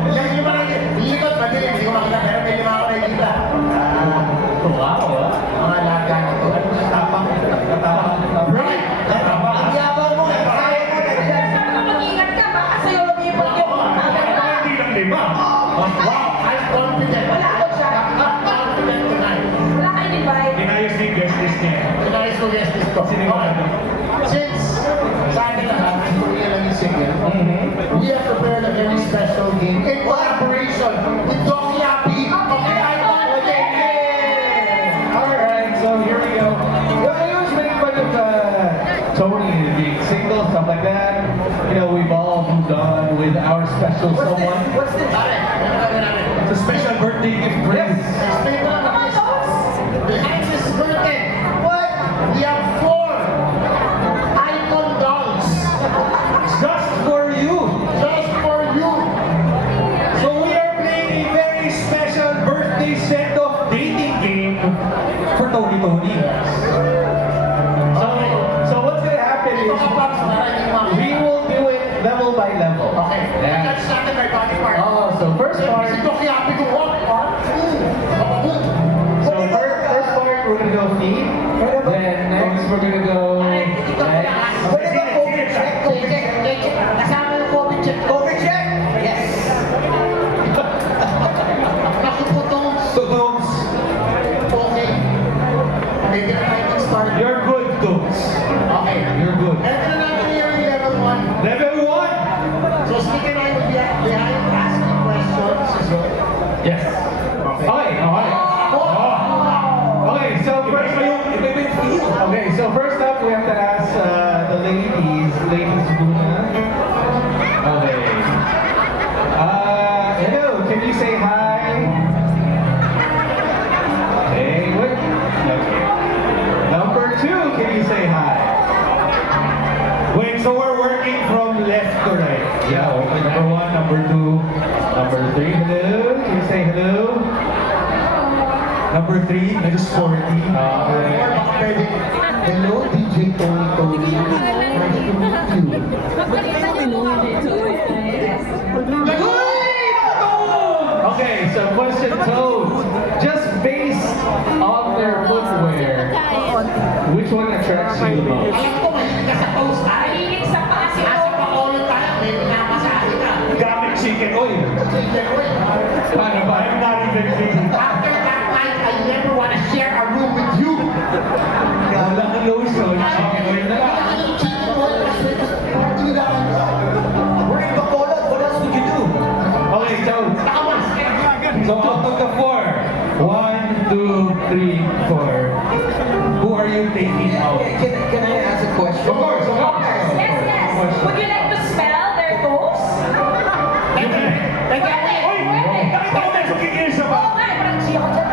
Yung lima lang yun. Likod, madilim. Hindi ko makita, pero may lima ako nakikita. Wow, Mga laga nito. Tapang. Right? Ang yabang mo, eh. Kaya mo na dyan. Sabi ko mag-ingat ka, baka sa'yo lumipot yung Hindi lang lima. Wow, I'm confident. Wala ako siya. I'm confident tonight. Wala kayo divide. Inayos ni guest list niya. Tonight ko guess this ko. Okay. Since sa akin lahat, Korea lang yung single, we have prepared a very special game in collaboration with Doc Yapi of the Icon Game. Alright, so here we go. Well, I always make fun of Tony being single, stuff like that. You know, we've all moved on with our special someone. What's this? It's a special birthday gift for Yes. you. Explain mo Come on, naman folks. behind this curtain. What? We have 4 icon dolls Just for you. just for you. So we are playing a very special birthday set-off dating game for Tony Tony. So what's gonna happen Ito is ka, Pops, para hindi mo we will do it level by level. Okay. Yeah. Let's start by body part. Oh, so first part. Si Doc Yapi ko, what? So first part we're gonna go feet. Then next we're gonna go legs. Pwede ba COVID check? COVID check? Kasama yung COVID check. COVID check? Yes. Naku po, Toms. Tutungs. Okay. Maybe na tayo mag-start. You're good, Tutungs. Okay. You're good. Ito na natin yung so we're working from left to right. Yeah, okay. Number 1, number 2, number 3. Hello? Can you say hello? Number 3, nag sporty. Or baka pwede, hello, DJ Tony Tony. Nice to meet you. Okay, so question Toad. Just based on their footwear, which one attracts you the most? Alam ko, mahilig ka sa toast, ha? Mahilig sa pasi. Nasa Bacolod tayo, may pinapasali ka. Gamit chicken oil. Sige, wait. Paano ba? I'm not even thinking. After that night, I never want to share a room with you. Wala kang lotion, chicken oil na lang. We're in Bacolod. What else would you do? Okay, Toad. So out of the 4, 1, 2, 3, 4. Who are you taking out? Can I ask a question? Of course, of course. Yes, yes. Would you like to smell their toes? Pwede. Nakita ko na sa kikil siya ba? Oo nga, parang siya ko dyan.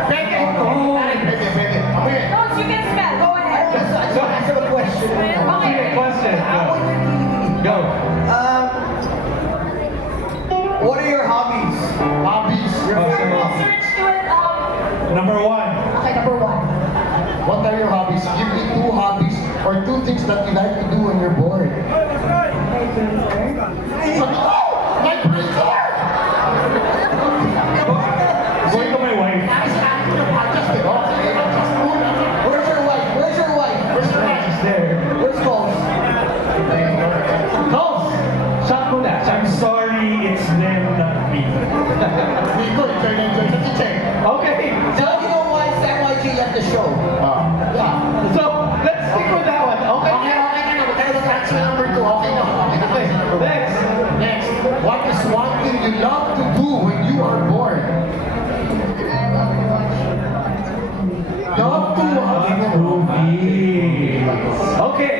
Pwede, pwede. Amoy. Toes, you can smell. Go ahead. I just have a question. Okay, question. Go. What are your hobbies? Hobbies. Research to it. Number 1. Okay, number 1. What are your hobbies? Give me 2 hobbies or 2 things that you like to do when you're bored. Sabi ko, my printer! Going to my wife. Sinabi ko na podcast eh. Okay, podcast muna. Where's your wife? Where's your wife? Where's your wife? She's there. Where's Coles? Toast! Shot mo na. I'm sorry, it's them, not me. Nico, enjoy na enjoy sa kitchen. Okay, Now you know why Sam YG left the show. Yeah. so let's stick with that one. Okay. Okay na. Magkano sa answer number 2. Okay na. Okay, next. Next. What is one thing you love to do when you are bored? Love to watch Movies. Okay,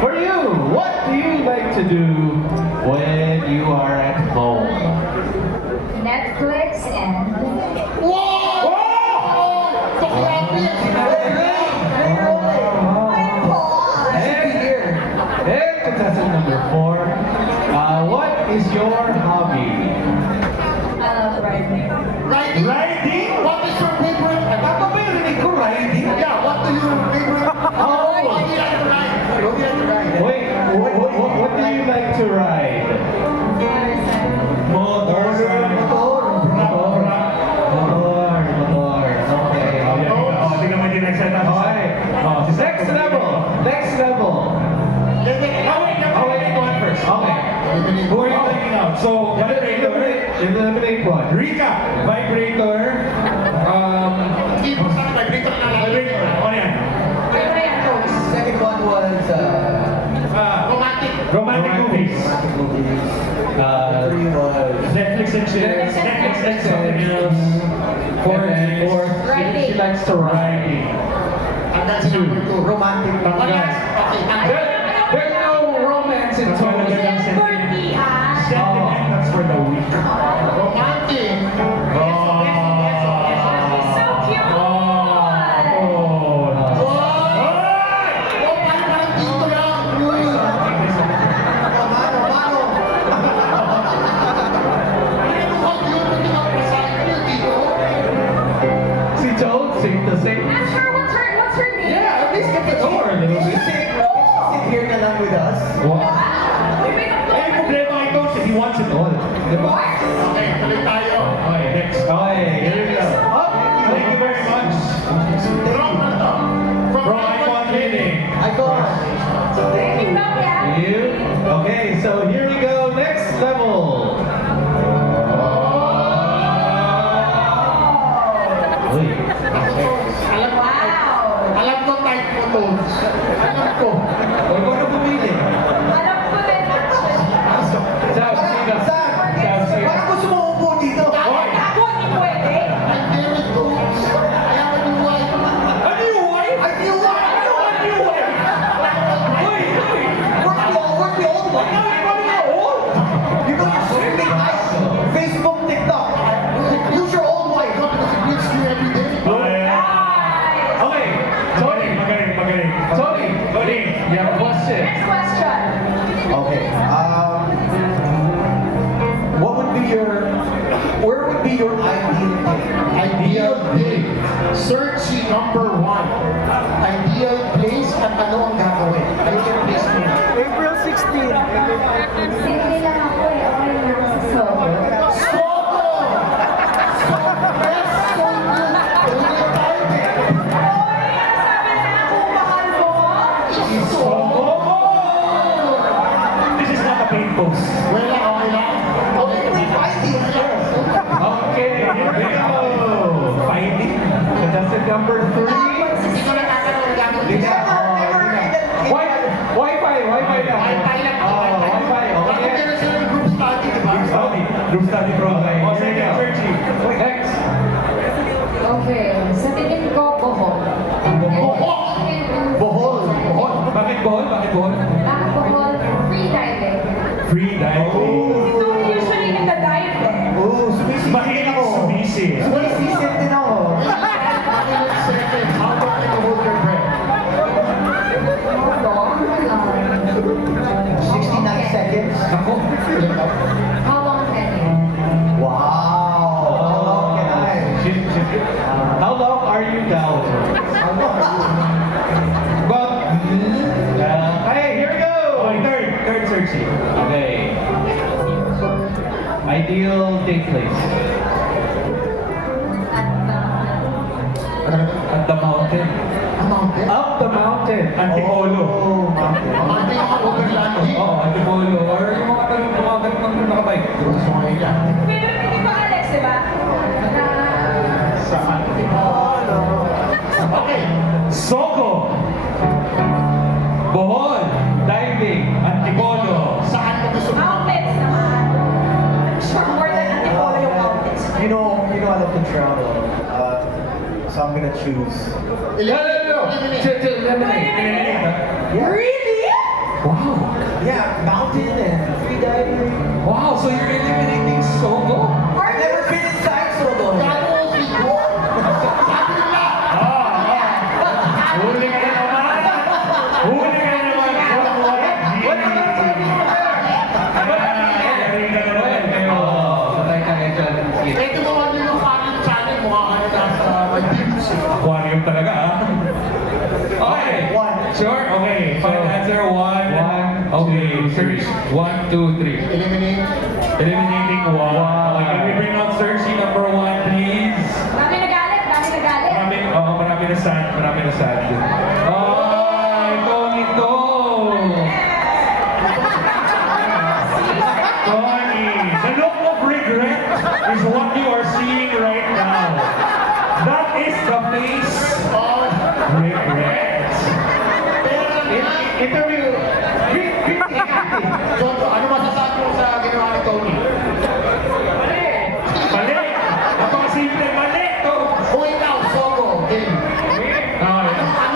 for you, what do you like to do when you are at home? Netflix and Wow! So grabe yan. And contestant number 4, what is your hobby? riding. Riding? Riding? What is your favorite? Tama ba yung rinig ko, riding? Yeah, what do your favorite? Oh. What do you like to ride? What do you like to ride? Wait, what do you like to ride? Motor. Okay. Tingnan mo din nag-set up. Okay. Next level. Wait, one first. Okay. Who are you taking out? So, eliminate one. Recap. Vibrator. Hindi mo sa vibrator na lang. Ano yan? Second one was Romantic. Romantic movies. three was Netflix and chill. Netflix and something else. Fourth, she likes to riding. And that's number 2. romantic. Okay, There's no romance in Tony. Sentiment, that's for the weak. romantic. Parang dito lang. Si Joe, sing the same. Ask her what's her name? Yeah, at least get the door a little bit. Sit here na lang with us. We make a Eh, problema kay Coach if he wants it all. Diba? Okay, tuloy tayo. Okay, next. Okay, here we go. Oh, thank you very much. From ano to? From Icon Meeting. I got Thank you, Bella. You? Okay, so here we go. Next level. Uy. Alam ko type mo to. Alam ko. Huwag mo na pumili. Alam ko din actually. Sam, sino? Sam, sino? parang gusto mo upo dito. Ako, hindi pwede. I'm very cool. I have a new wife. Ano yung wife? I feel like Ano yung wife? Uy, uy. where's the old one? You got your streaming life, Facebook, TikTok. Use your old wife. Because it meets you every day. Okay, Tony. Magaling. Tony, you have a question. number 1. Ideal place at ano ang gagawin? Ideal place mo. April 16. Simple lang ako eh. Okay lang ako sa Soho. Sogo! Sogo! Best Sogo! Ulit tayo din. Sabi na kung mahal mo. Sogo! This is not a paid post. Wala, okay lang. Okay, kasi fighting. Okay, here we go. Fighting. Contestant number 3. Hindi ko nakakaroon ng gagawin. Wi-Fi na. Wi-Fi lang. Oh, Wi-Fi. Bakit Okay. meron sila ng group study, di ba? Group study program. Okay, Oh, here we second, go. Sergi. Next. Okay, sa tingin ko, Bohol. Bohol. Bohol. Bohol. Bakit Bohol? Bakit Bohol? Bakit Bohol? Free diving. Free diving. Don't usually in the dive eh. Oo, sumisit Mahilig ako. sumisi. Sumisit din ako. 1 seconds. How long can you hold your breath? How long? 69 seconds. Ako. How long can you? Wow. How long can I? How long are you down? About. Hey, here we go. Okay, third Sergi. Okay. Ideal date place. At the mountain. Ang mountain. Up the mountain. Antipolo. Oh, mountain. Ang mountain ang overlanding. Oo, Antipolo. Or yung mga tanong mga ganun nakabike. Gusto mo yan. Favorite hindi pa Alex, di ba? Sa Antipolo. Okay. Sogo. Bohol. Diving. Antipolo. Saan mo gusto mo? Mountains naman. I'm sure more than Antipolo yung mountains. You know I love to travel. So I'm gonna choose. No. Eliminate. Yeah. Really? Wow. Yeah, mountain and free diving. Wow, so you're eliminating Sogo? I've never been inside Sogo. Gago si Go. Sabi nila. Huli ka na naman! Huli ka na naman! Ito mo ano yung fucking channel mo. Ano nasa may tips eh. Aquarium talaga, ah. Okay. One. Sure? Okay. Final answer, one. Okay. Search. 1, 2, 3. Eliminate. Eliminating one. Okay. Can we bring out Sergi number 1, please? Dami nagalit, dami nagalit. Marami na sand. Marami na sand. Oh, ito. Tony, the look of regret is what you are seeing right now. That is the face of regret. Interview. Jojo, ano masasabi mo sa ginawa ni Tony? Mali! Napakasimple, mali! To. O ikaw, Sogo, game. Ano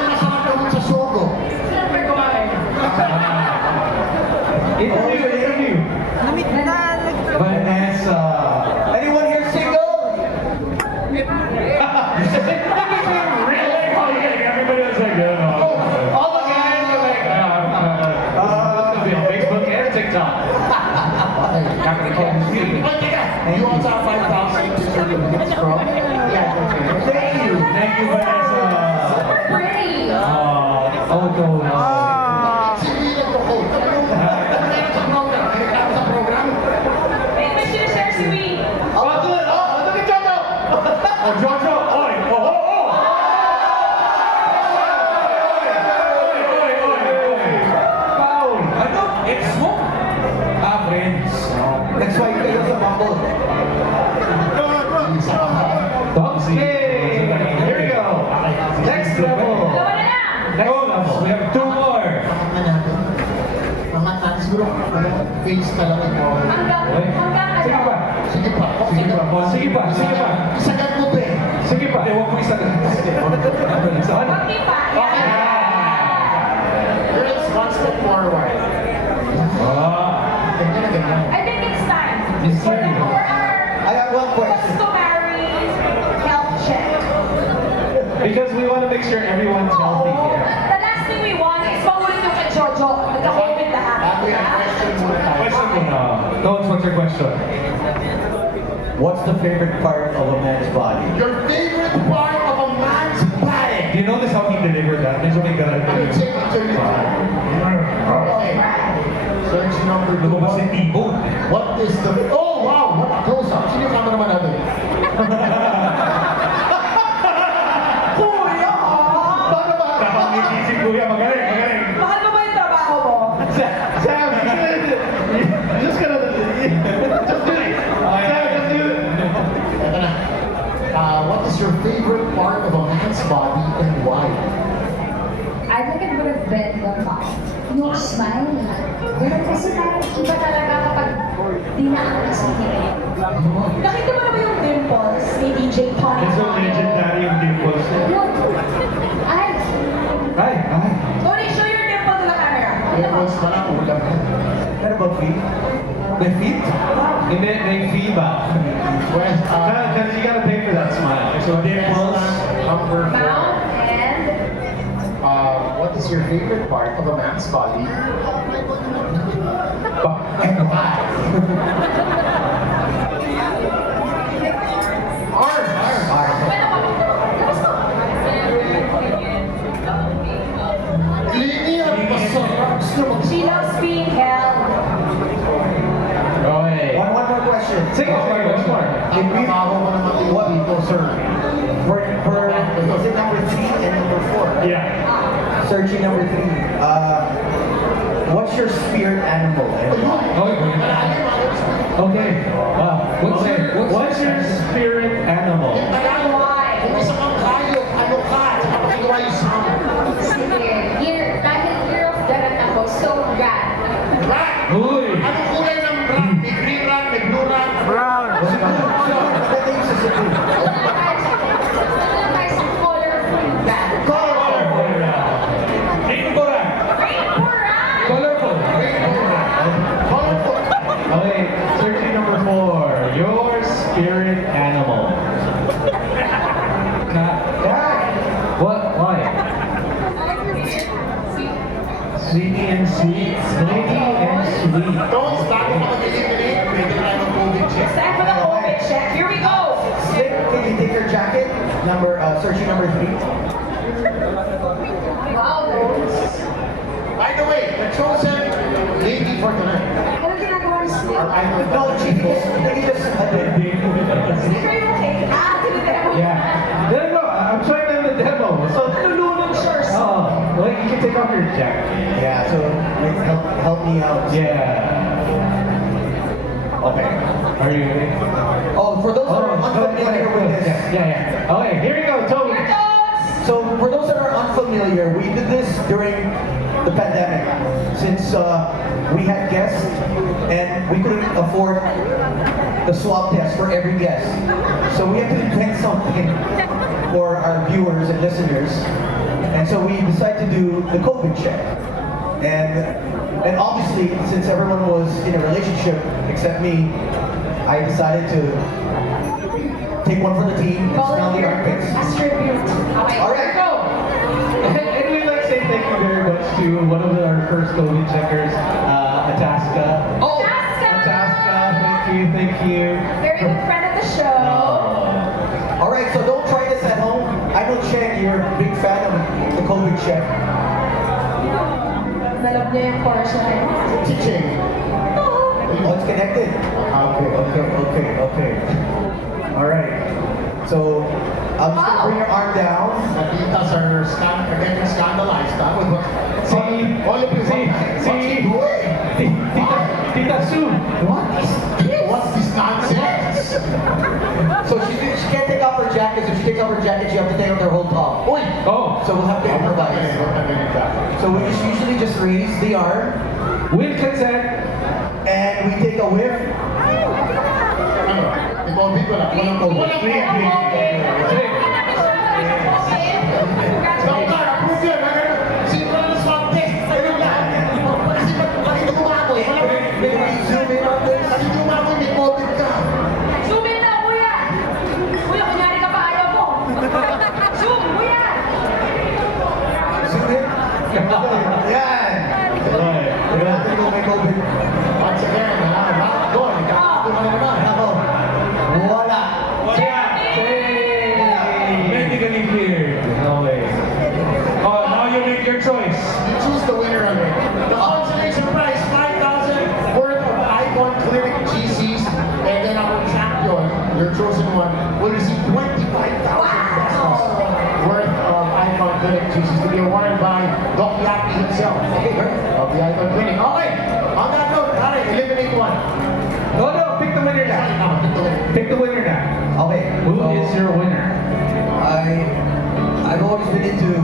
nasasabi mo sa Sogo? Interview. Vanessa. Anyone here single? Really? Everybody was like, oh. All the guys are like, it's gonna be on Facebook and TikTok. Not gonna catch you. Wait, teka. You also have 5,000 certificates from? Yeah, okay. Thank you. Thank you, Vanessa. Pretty. Oh, no. Sige, nagpo-code. Ano meron sa program? Meron sa program? May sinishare si Wee. Oh, good. Oh, look at Jojo. Oh, Jojo! Oy! Oh! Foul. Ano? It's smoke? Friends. That's why you kayo sa bubble. Okay. Here we go. Next level. Gawa na na. Next level. We have 2 more. Mga natin siguro, face talaga ito. Hanggang Sige ano? pa. Sige pa. Sige pa. Isagad mo ba eh? Sige pa. Huwag mo isa Okay pa. Okay. Girls, one step forward. Ganyan na ganyan. I think it's time Yes, for sir. I got one question. customary health check. Because we want to make sure everyone's healthy here. The last thing we want is maulit yung kay Jojo. Nagka-COVID lahat. Bago yan, question muna tayo. Question muna. Notes, what's your question? What's the favorite part of a man's body? Your favorite part of a man's body? notice how he delivered that? Medyo may garal I would say eternity. Okay. Search number 2. Lumabas si Tibo. What is the... Oh, wow! What a close-up. Sino yung camera naman natin? Kuya! Paano ba? Nakangiti si Kuya. Magaling, magaling. Mahal mo ba yung trabaho mo? Sam, you're just gonna... Just do it. Sam, just do it. Ito na. What is your favorite part of a man's body and why? I think it would have been the mouth. Yung smile. Ganun kasi parang iba talaga kapag dinaan sa tingin. Nakita mo na ba yung dimples ni DJ Tony? It's so legendary yung dimples. Yun. Ay, Ay, ay. Tony, show your dimple to the camera. It was pala ulam. Ano ba, Fee? May feet? Hindi, may FIBA. Well, Because you gotta pay for that smile. So dimples. number 4. mouth and What is your favorite part of a man's body? And why? Arms! Lini at masarap siya mag- she loves being held. Okay. One more question. Sige, one more. Ang trabaho mo naman dito, sir. Is it number 3 and number 4? Yeah. Searching number 3. What's your spirit animal? Okay. What's your spirit animal? Why? Kung isa kang hayop, ano ka? Saka pakagawa yung sound. Sige. Dahil year of the rat ako, so rat. Rat! Uy! Anong kulay ng rat? May green rat, may blue rat. Brown. Pwede yung sa city. Wala tayo sa colorful rat. Colorful rat. Rainbow rat. Rainbow rat! Colorful. Colorful. Okay, searching number 4. Your spirit animal. What? Why? Sweetie and sweet. Sweetie and sweet. Don't bago ka mag-eliminate, pwede na tayo mag-COVID check. It's time for the COVID check. Here we go. Slick, can you take your jacket? Searching number 3. Wow, Rose. By the way, the chosen lady for tonight. Ano ginagawa ni Slim? Our idol. No, she just Slick, are you okay? Tinitira mo. Yeah. There you go. I'm showing them the demo. So, Nalulunod siya. well, you can take off your jacket. Yeah, so like, help me out. Yeah. Okay. Are you ready? Oh, for those that are unfamiliar with this. Yeah. Okay, here we go, Toby. Here goes. So for those that are unfamiliar, we did this during the pandemic since we had guests and we couldn't afford the swab test for every guest. So we had to invent something for our viewers and listeners. And so we decided to do the COVID check. And obviously, since everyone was in a relationship except me, I decided to take one for the team and smell the armpits. As tribute. Okay, All right. go. And we'd like to say thank you very much to one of our first COVID checkers, Ataska. Oh! Ataska, thank you. Very good friend of the show. All right, so don't try this at home. I know Chen, you're a big fan of the COVID check. Nalab niya yung portion. Teaching. Oh, it's connected. Okay. All right. So I'm just gonna bring your arm down. Natitas are getting scandalized. With what? All of you. What's he doing? Tita Sue. What's this nonsense? So she can't take off her jacket. So if she takes off her jacket, she have to take off her whole top. Uy! Oh, So we'll have to improvise. So we just usually just raise the arm with consent. and we take a whiff. Ano? I-COVID ko lang. Walang COVID. Doktor, approve yun. Sino na swab test? Ayun lang. Kasi bakit umaboy? Maybe zoom in on this. Kasi umaboy, may COVID ka. Zoom in na, kuya. Kuya, kunyari ka pa, ayaw mo. Zoom, kuya. Zoom in. Yan. Natin kung may COVID. Once again, doon, ikaw na naman. Ako. Wala. one will receive 25,000 pesos worth of Icon Clinic juices to be awarded by Doc Yapi himself. Okay, great. Of the Icon Clinic. Okay, on that note, Harry, eliminate one. No, pick the winner Sorry, now. pick the winner. Pick the winner now. Okay. Who so is your winner? I've always been into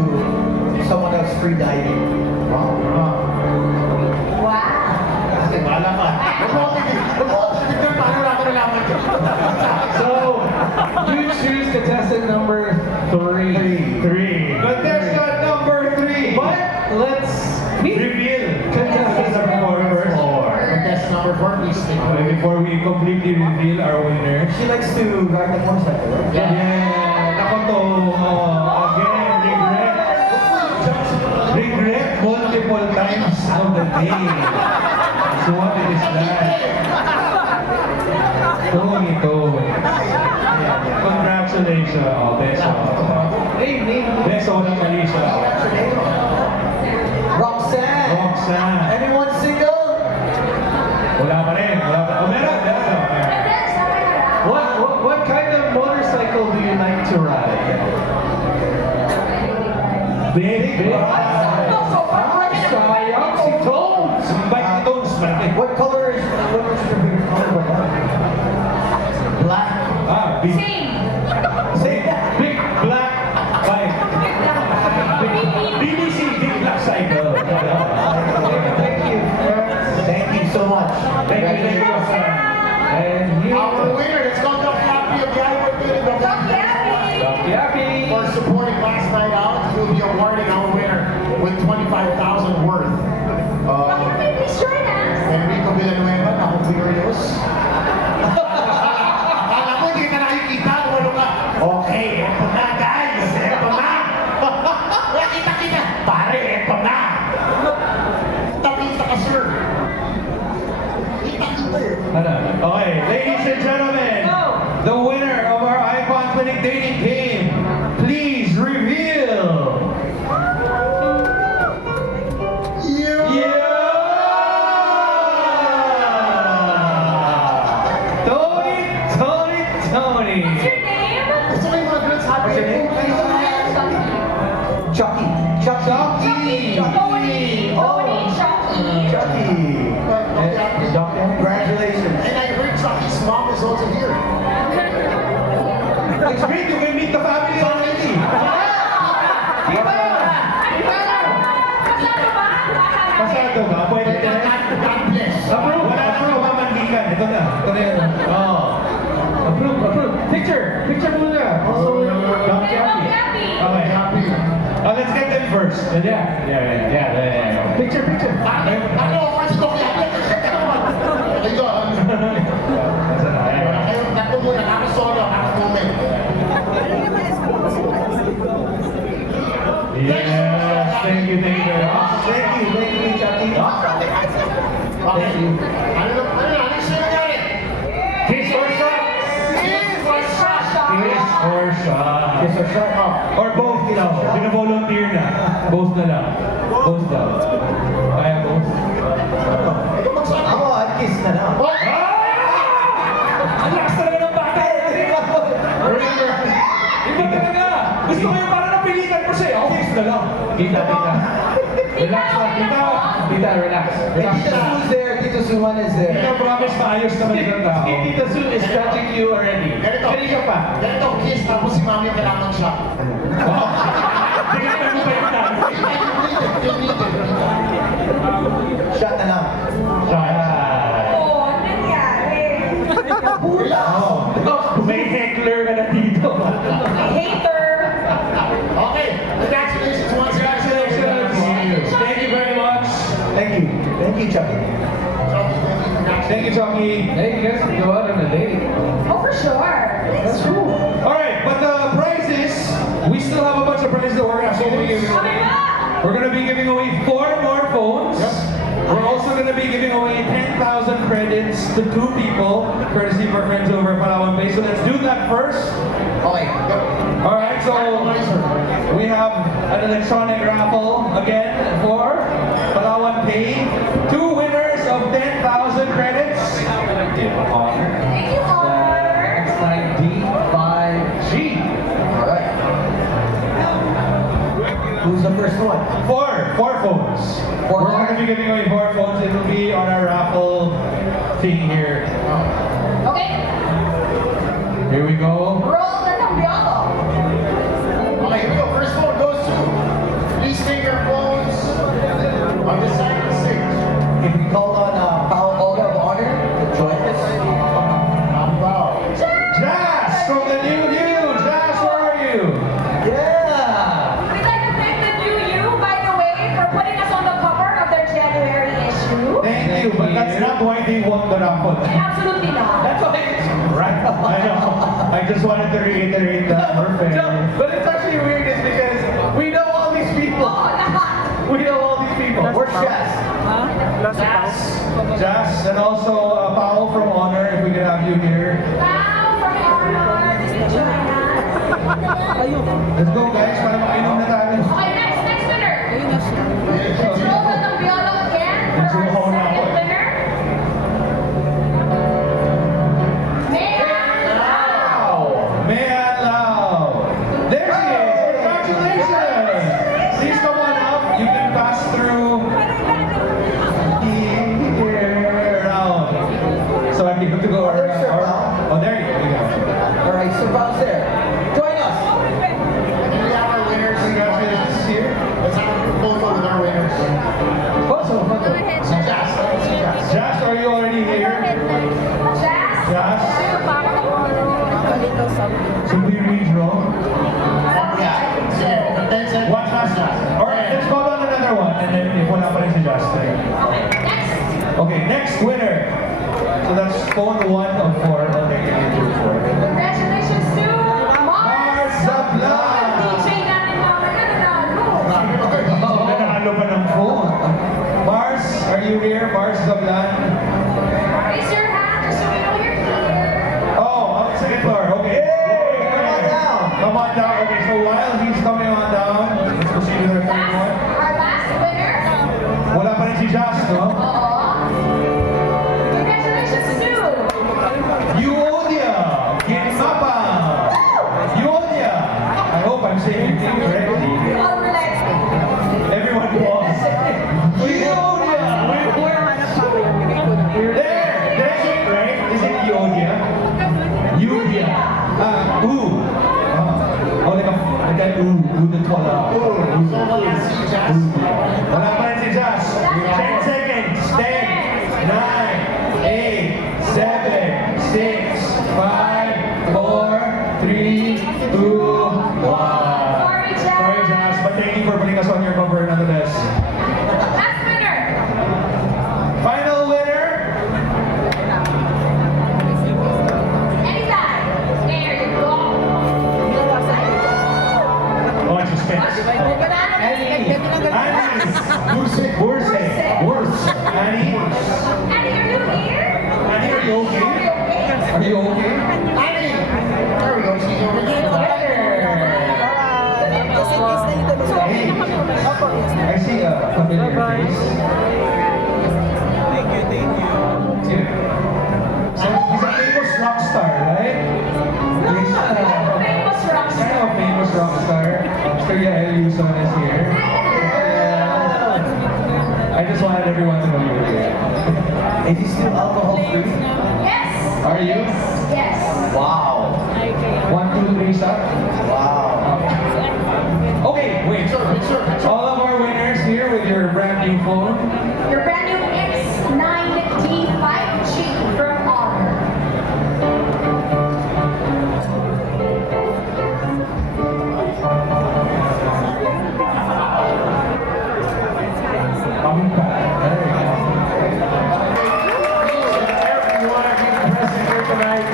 someone else free diving. Wow. Kasi bahala ka. Mag-vote ka, paano natin nalaman yun? So, you choose contestant number 3. Contestant number 3. But let's Reveal. contestant number 4. Contestant number 4, please. Okay, before we completely reveal our winner. She likes to ride the motorcycle, right? Yeah, nako to, again, regret multiple times of the day. So what it is that? Ito. Congratulations, beso. Beso ng Malaysia. Roxanne! Roxanne. Anyone single? Wala pa rin. Oh, meron. What kind of motorcycle do you like to ride? Big. Sayang si Tones! Bike tones, malaki. What color is your favorite color of that? Black. Big. Same. Say that. Big black bike. BBC, big black cycle. Thank you. Thank you so much. Thank you. And you, Our winner, let's go Doc Yapi of the Icon Clinic. Doc Yapi. Yapi. For supporting last night out, we'll be awarding our winner with 25,000 worth. Bakit may please join us? Enrico Villanueva, ako curious. Akala mo, hindi ka nakikita, walo ka. Okay, eto na guys, eto na. Kita. Pare, eto na. Kita ka, sir. Kita eh. Okay, ladies and gentlemen, the winner of our Icon Clinic dating game, please reveal. Tony. What's your name? Gusto ko yung mga girls happy. What's your name? Chucky. Chucky. Tony. Chucky. Congratulations. And I heard Chucky's mom is also here. It's great you can meet the family already. Pasado ba? Pwede na. God bless. Approve. Wala na mamandikan. Ito na yun. Approve. Picture muna. Also, Doc Yapi. Okay. Happy. Let's get them first. Yeah. Picture. Ano ako si Doc Yapi? Ayun. Ayun, tatlo muna. Ako solo. Ako moment. Yes. Thank you. Thank you, Chucky. Okay. Ano siya nangyari? Kiss or shot? Kiss or shot? Or both daw. Bina-volunteer na. Both na lang. Both daw. Kaya both? Ikaw magsabi. Ako, I'd kiss na lang. Ang lakas talaga ng bata. Iba talaga. Gusto ko yung parang napilitan ko siya. Okay, kiss na lang. Kita. Relax lang. Kita, relax. And Tita Sue's there. Tito Suman is there. Kita, promise maayos naman yung tao. Tita Sue is judging you already. Ganito pa. Ganito, kiss. Tapos si mami yung kailangan siya. Tingnan mo pa yung tao. You need it. Shot na lang. May heckler ka na dito. Okay. Congratulations once again. Congratulations. Thank you very much. Thank you, Chucky. Thank you, Chucky. Hey, you guys can go out on a date. Oh, for sure. That's cool. Alright, but the prizes, we still have a bunch of prizes that we're actually going to be giving away. We're going to be giving away 4 more phones. We're also going to be giving away 10,000 credits to 2 people, courtesy of our friends over at Palawan Bay. So let's do that first. Okay. Alright, so we have an electronic raffle again for Palawan Pay. 2 winners of 10,000 credits. Thank you, Lord. X9D first one? Four phones. Four We're going to be giving away 4 phones. It will be on our raffle thing here. Okay, Here we go. roll the tambiolo. Okay, here we go. First one goes to. Please take your phones on the side of the stage. If we call on Paul Olga of Honor to join us. Wow. Jazz from the new you. Jazz, where are you? Yeah! We'd like to thank the new you, by the way, for putting us on the cover of their January issue. Thank you, but that's not why they won the raffle. Absolutely not. That's why right? I know. I just wanted to reiterate that we're fair. No, but it's actually weird is because we know all these people. Oh, lahat. We know all these people. Where's Jazz? Jazz, and also Paolo from Honor, if we could have you here. Wow, from Honor. Did you join us? Let's go guys, para makainom na tayo. Okay, next winner. Let's roll the tambiolo again for Let's roll our now. second winner. Man Lau. There she is. Congratulations. Please come on up. You can pass through here around. So I'm able to go around. Oh, there you go. Alright, so Paul's there. Join us! We have our winners. Congratulations here. Let's have a photo with our winners. Si Jazz. Si Jazz. Josh, are you already here? Jazz. Jazz? Should we redraw? Yeah. Sige, 10 seconds. One last. Alright, let's go on another one. And then if wala pa rin si Josh. Okay, next. Okay, next winner. So that's phone 1 of 4. Okay, 2 of 4. Congratulations to Mars. Zablan. DJ namin mga nanalo. Nanalo pa ng phone. Mars, are you here? Mars Zablan? Raise your hand just so we know you're here. Oh, on the second floor. Okay. Come on down. Come on down. Okay, so while he's coming on down, let's proceed with our third one. Our last winner. Wala pa rin si Josh, no? Oo. Congratulations to Euodia Ginmapa. Euodia. I hope I'm saying your name correctly. all relaxed. Everyone pause. Euodia. There's it, right? Is it Euodia? Euodia. Ooh. Oh, like that ooh, the tola. So wala si Jazz. Wala pa rin si Josh. 10 seconds. 10, 9, 8, 7, 6, 5, 4, 3, 2, 1. Sorry, Josh. Sorry, Josh, but thank you for putting us on your cover nonetheless. Last winner. Final winner. Anytime. There you go. Oh, it's suspense. Annie. Burse. Annie. Annie, are you here? Annie, are you okay? Are you okay? Annie! There we go. She's over there. Hey, I see a familiar face. So he's a famous rock star, right? He's Famous rock kind of a famous rock star. Mr. Yael Yuson is here. I just wanted everyone to know you were here. Is he still alcohol free? Yes. Are you? Yes. Wow. 1, 2, 3, stop. Wow. Okay, wait. All of our winners here with your brand new phone. Your brand new X9D 5G from Honor. Coming back. There you go. Everyone being present here tonight.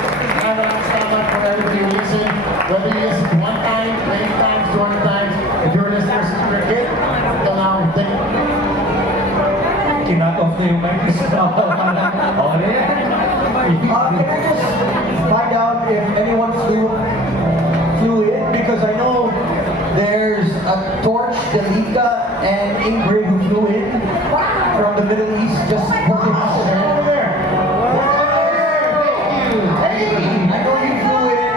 Maraming salamat for everything you listen. Whether you listen one time, many times, 200 times. If you're a listener since you're a kid, until now, thank you. Kinat off na yung mic. Oh, yeah. Can I just find out if anyone flew in? Because I know there's a Torch, Delika, and Ingrid who flew in from the Middle East just working us Over there. Hey, I know you flew in.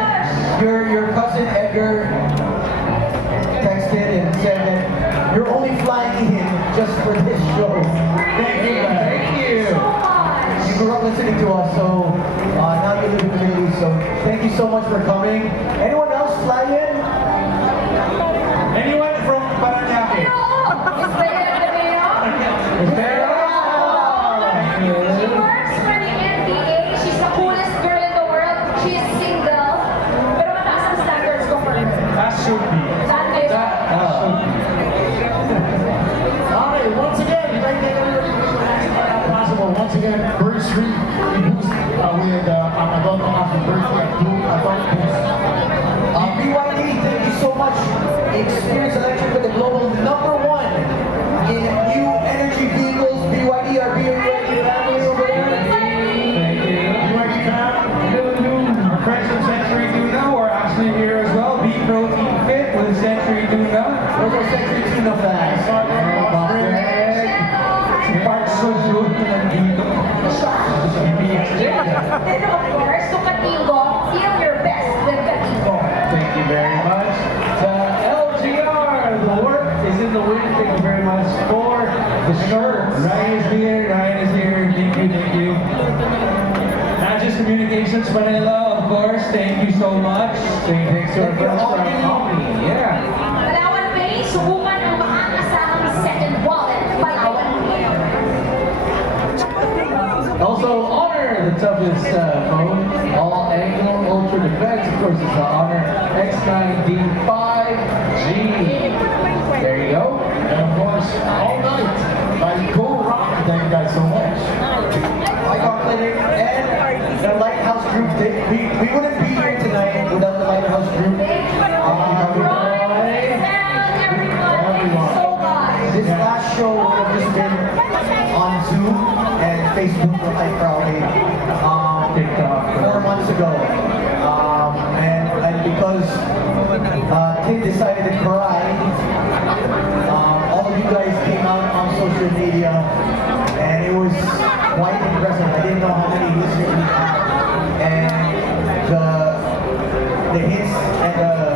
Your cousin Edgar texted and said that you're only just for this show. Thank you. Thank you. You grew up listening to us, so now you live in the Middle East. So thank you so much for coming. Anyone else fly in? Anyone from Paranaque? She works for the NBA. She's the coolest girl in the world. She's single. Pero mataas ang standards ko for her. That should be. That is. Alright, once again, thank you everybody. Possible. Once again, Bird Street, we boost with Amadon after birthday at 2. I thought it was BYD, thank you so much. Experience Electric with the global #1 in new energy vehicles. BYD are being ready family over there. BYD Cam, our friends from Century Tuna are actually here as well. Be Protein Fit with Century Tuna. Those are Century Tuna fans. Si Park Seo-joon nandito. And of course, to Katigo, feel your best with Katigo. Thank you very much. The LGR, the work is in the wind. Thank you very much for the shirts. Ryan is here. Thank you. Magis Communications Manila, of course. Thank you so much. Thanks to our friends from Omni. Yeah. Palawan Pay, subukan ang makakasahang second wallet. Palawan Pay. Also, Honor, the toughest phone, all angle ultra defense. Of course, it's the Honor X9D5G. There you go. And of course, All Night by Go Rock. Thank you guys so much. Icon Clinic and the Lighthouse Group. We wouldn't be here tonight without the Lighthouse Group. This last show would have just been on Zoom and Facebook like probably 4 months ago. And because Tim decided to cry, all of you guys came out on social media and it was quite impressive. I didn't know how many listeners we had. And the hits and the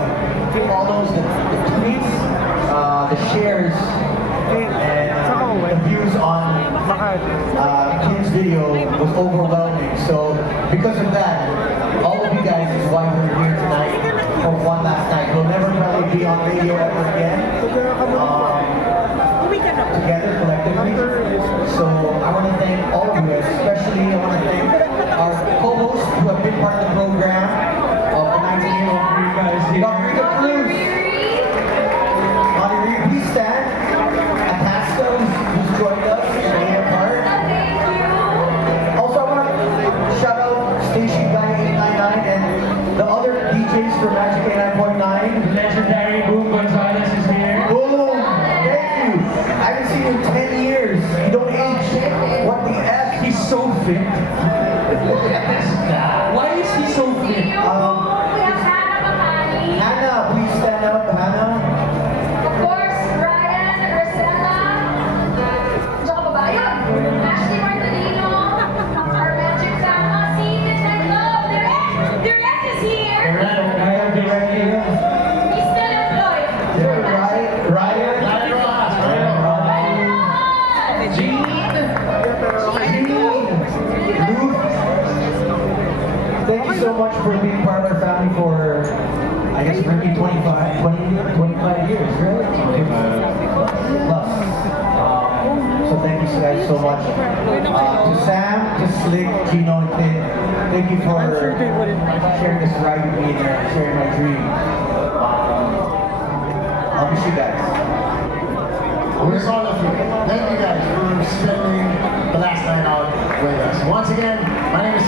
follows, the tweets, the shares, and the views on Kim's video was overwhelming. So because of that, all of you guys is why we're here tonight for one last night. We'll never probably be on radio ever again. Together collectively. So I want to thank all of you, especially I want to thank our co-hosts who have been part of the program of the 19-year-old Dr. Rita Cruz, Monty Reed, please stand. Atasco, who's joined us in the part. Also, I want to shout out Station Guy 899 and the other DJs for Magic 89.9. Legendary Boom Gonzalez is here. Boom! Thank you! I haven't seen you in 10 years. You don't age. What the F? He's so fit. Look at this guy. Why is he so fit? We have Hannah Makani. Hannah, please stand up, Hannah. Of course, Ryan, Rosella, tsaka ba ba? Yun! Ashley Martolino, our magic Sama, si Midnight Love, Direct is here! He's still employed. Ryan. Thank you so much for being part of our family for, I guess, maybe 25 years, right? Plus. So thank you guys so much. To Sam, to Slick, Gino, and Tim, thank you for sharing this ride with me and sharing my dream. I'll miss you guys. We miss all of you. Thank you guys for spending the last night out with us. Once again, my name is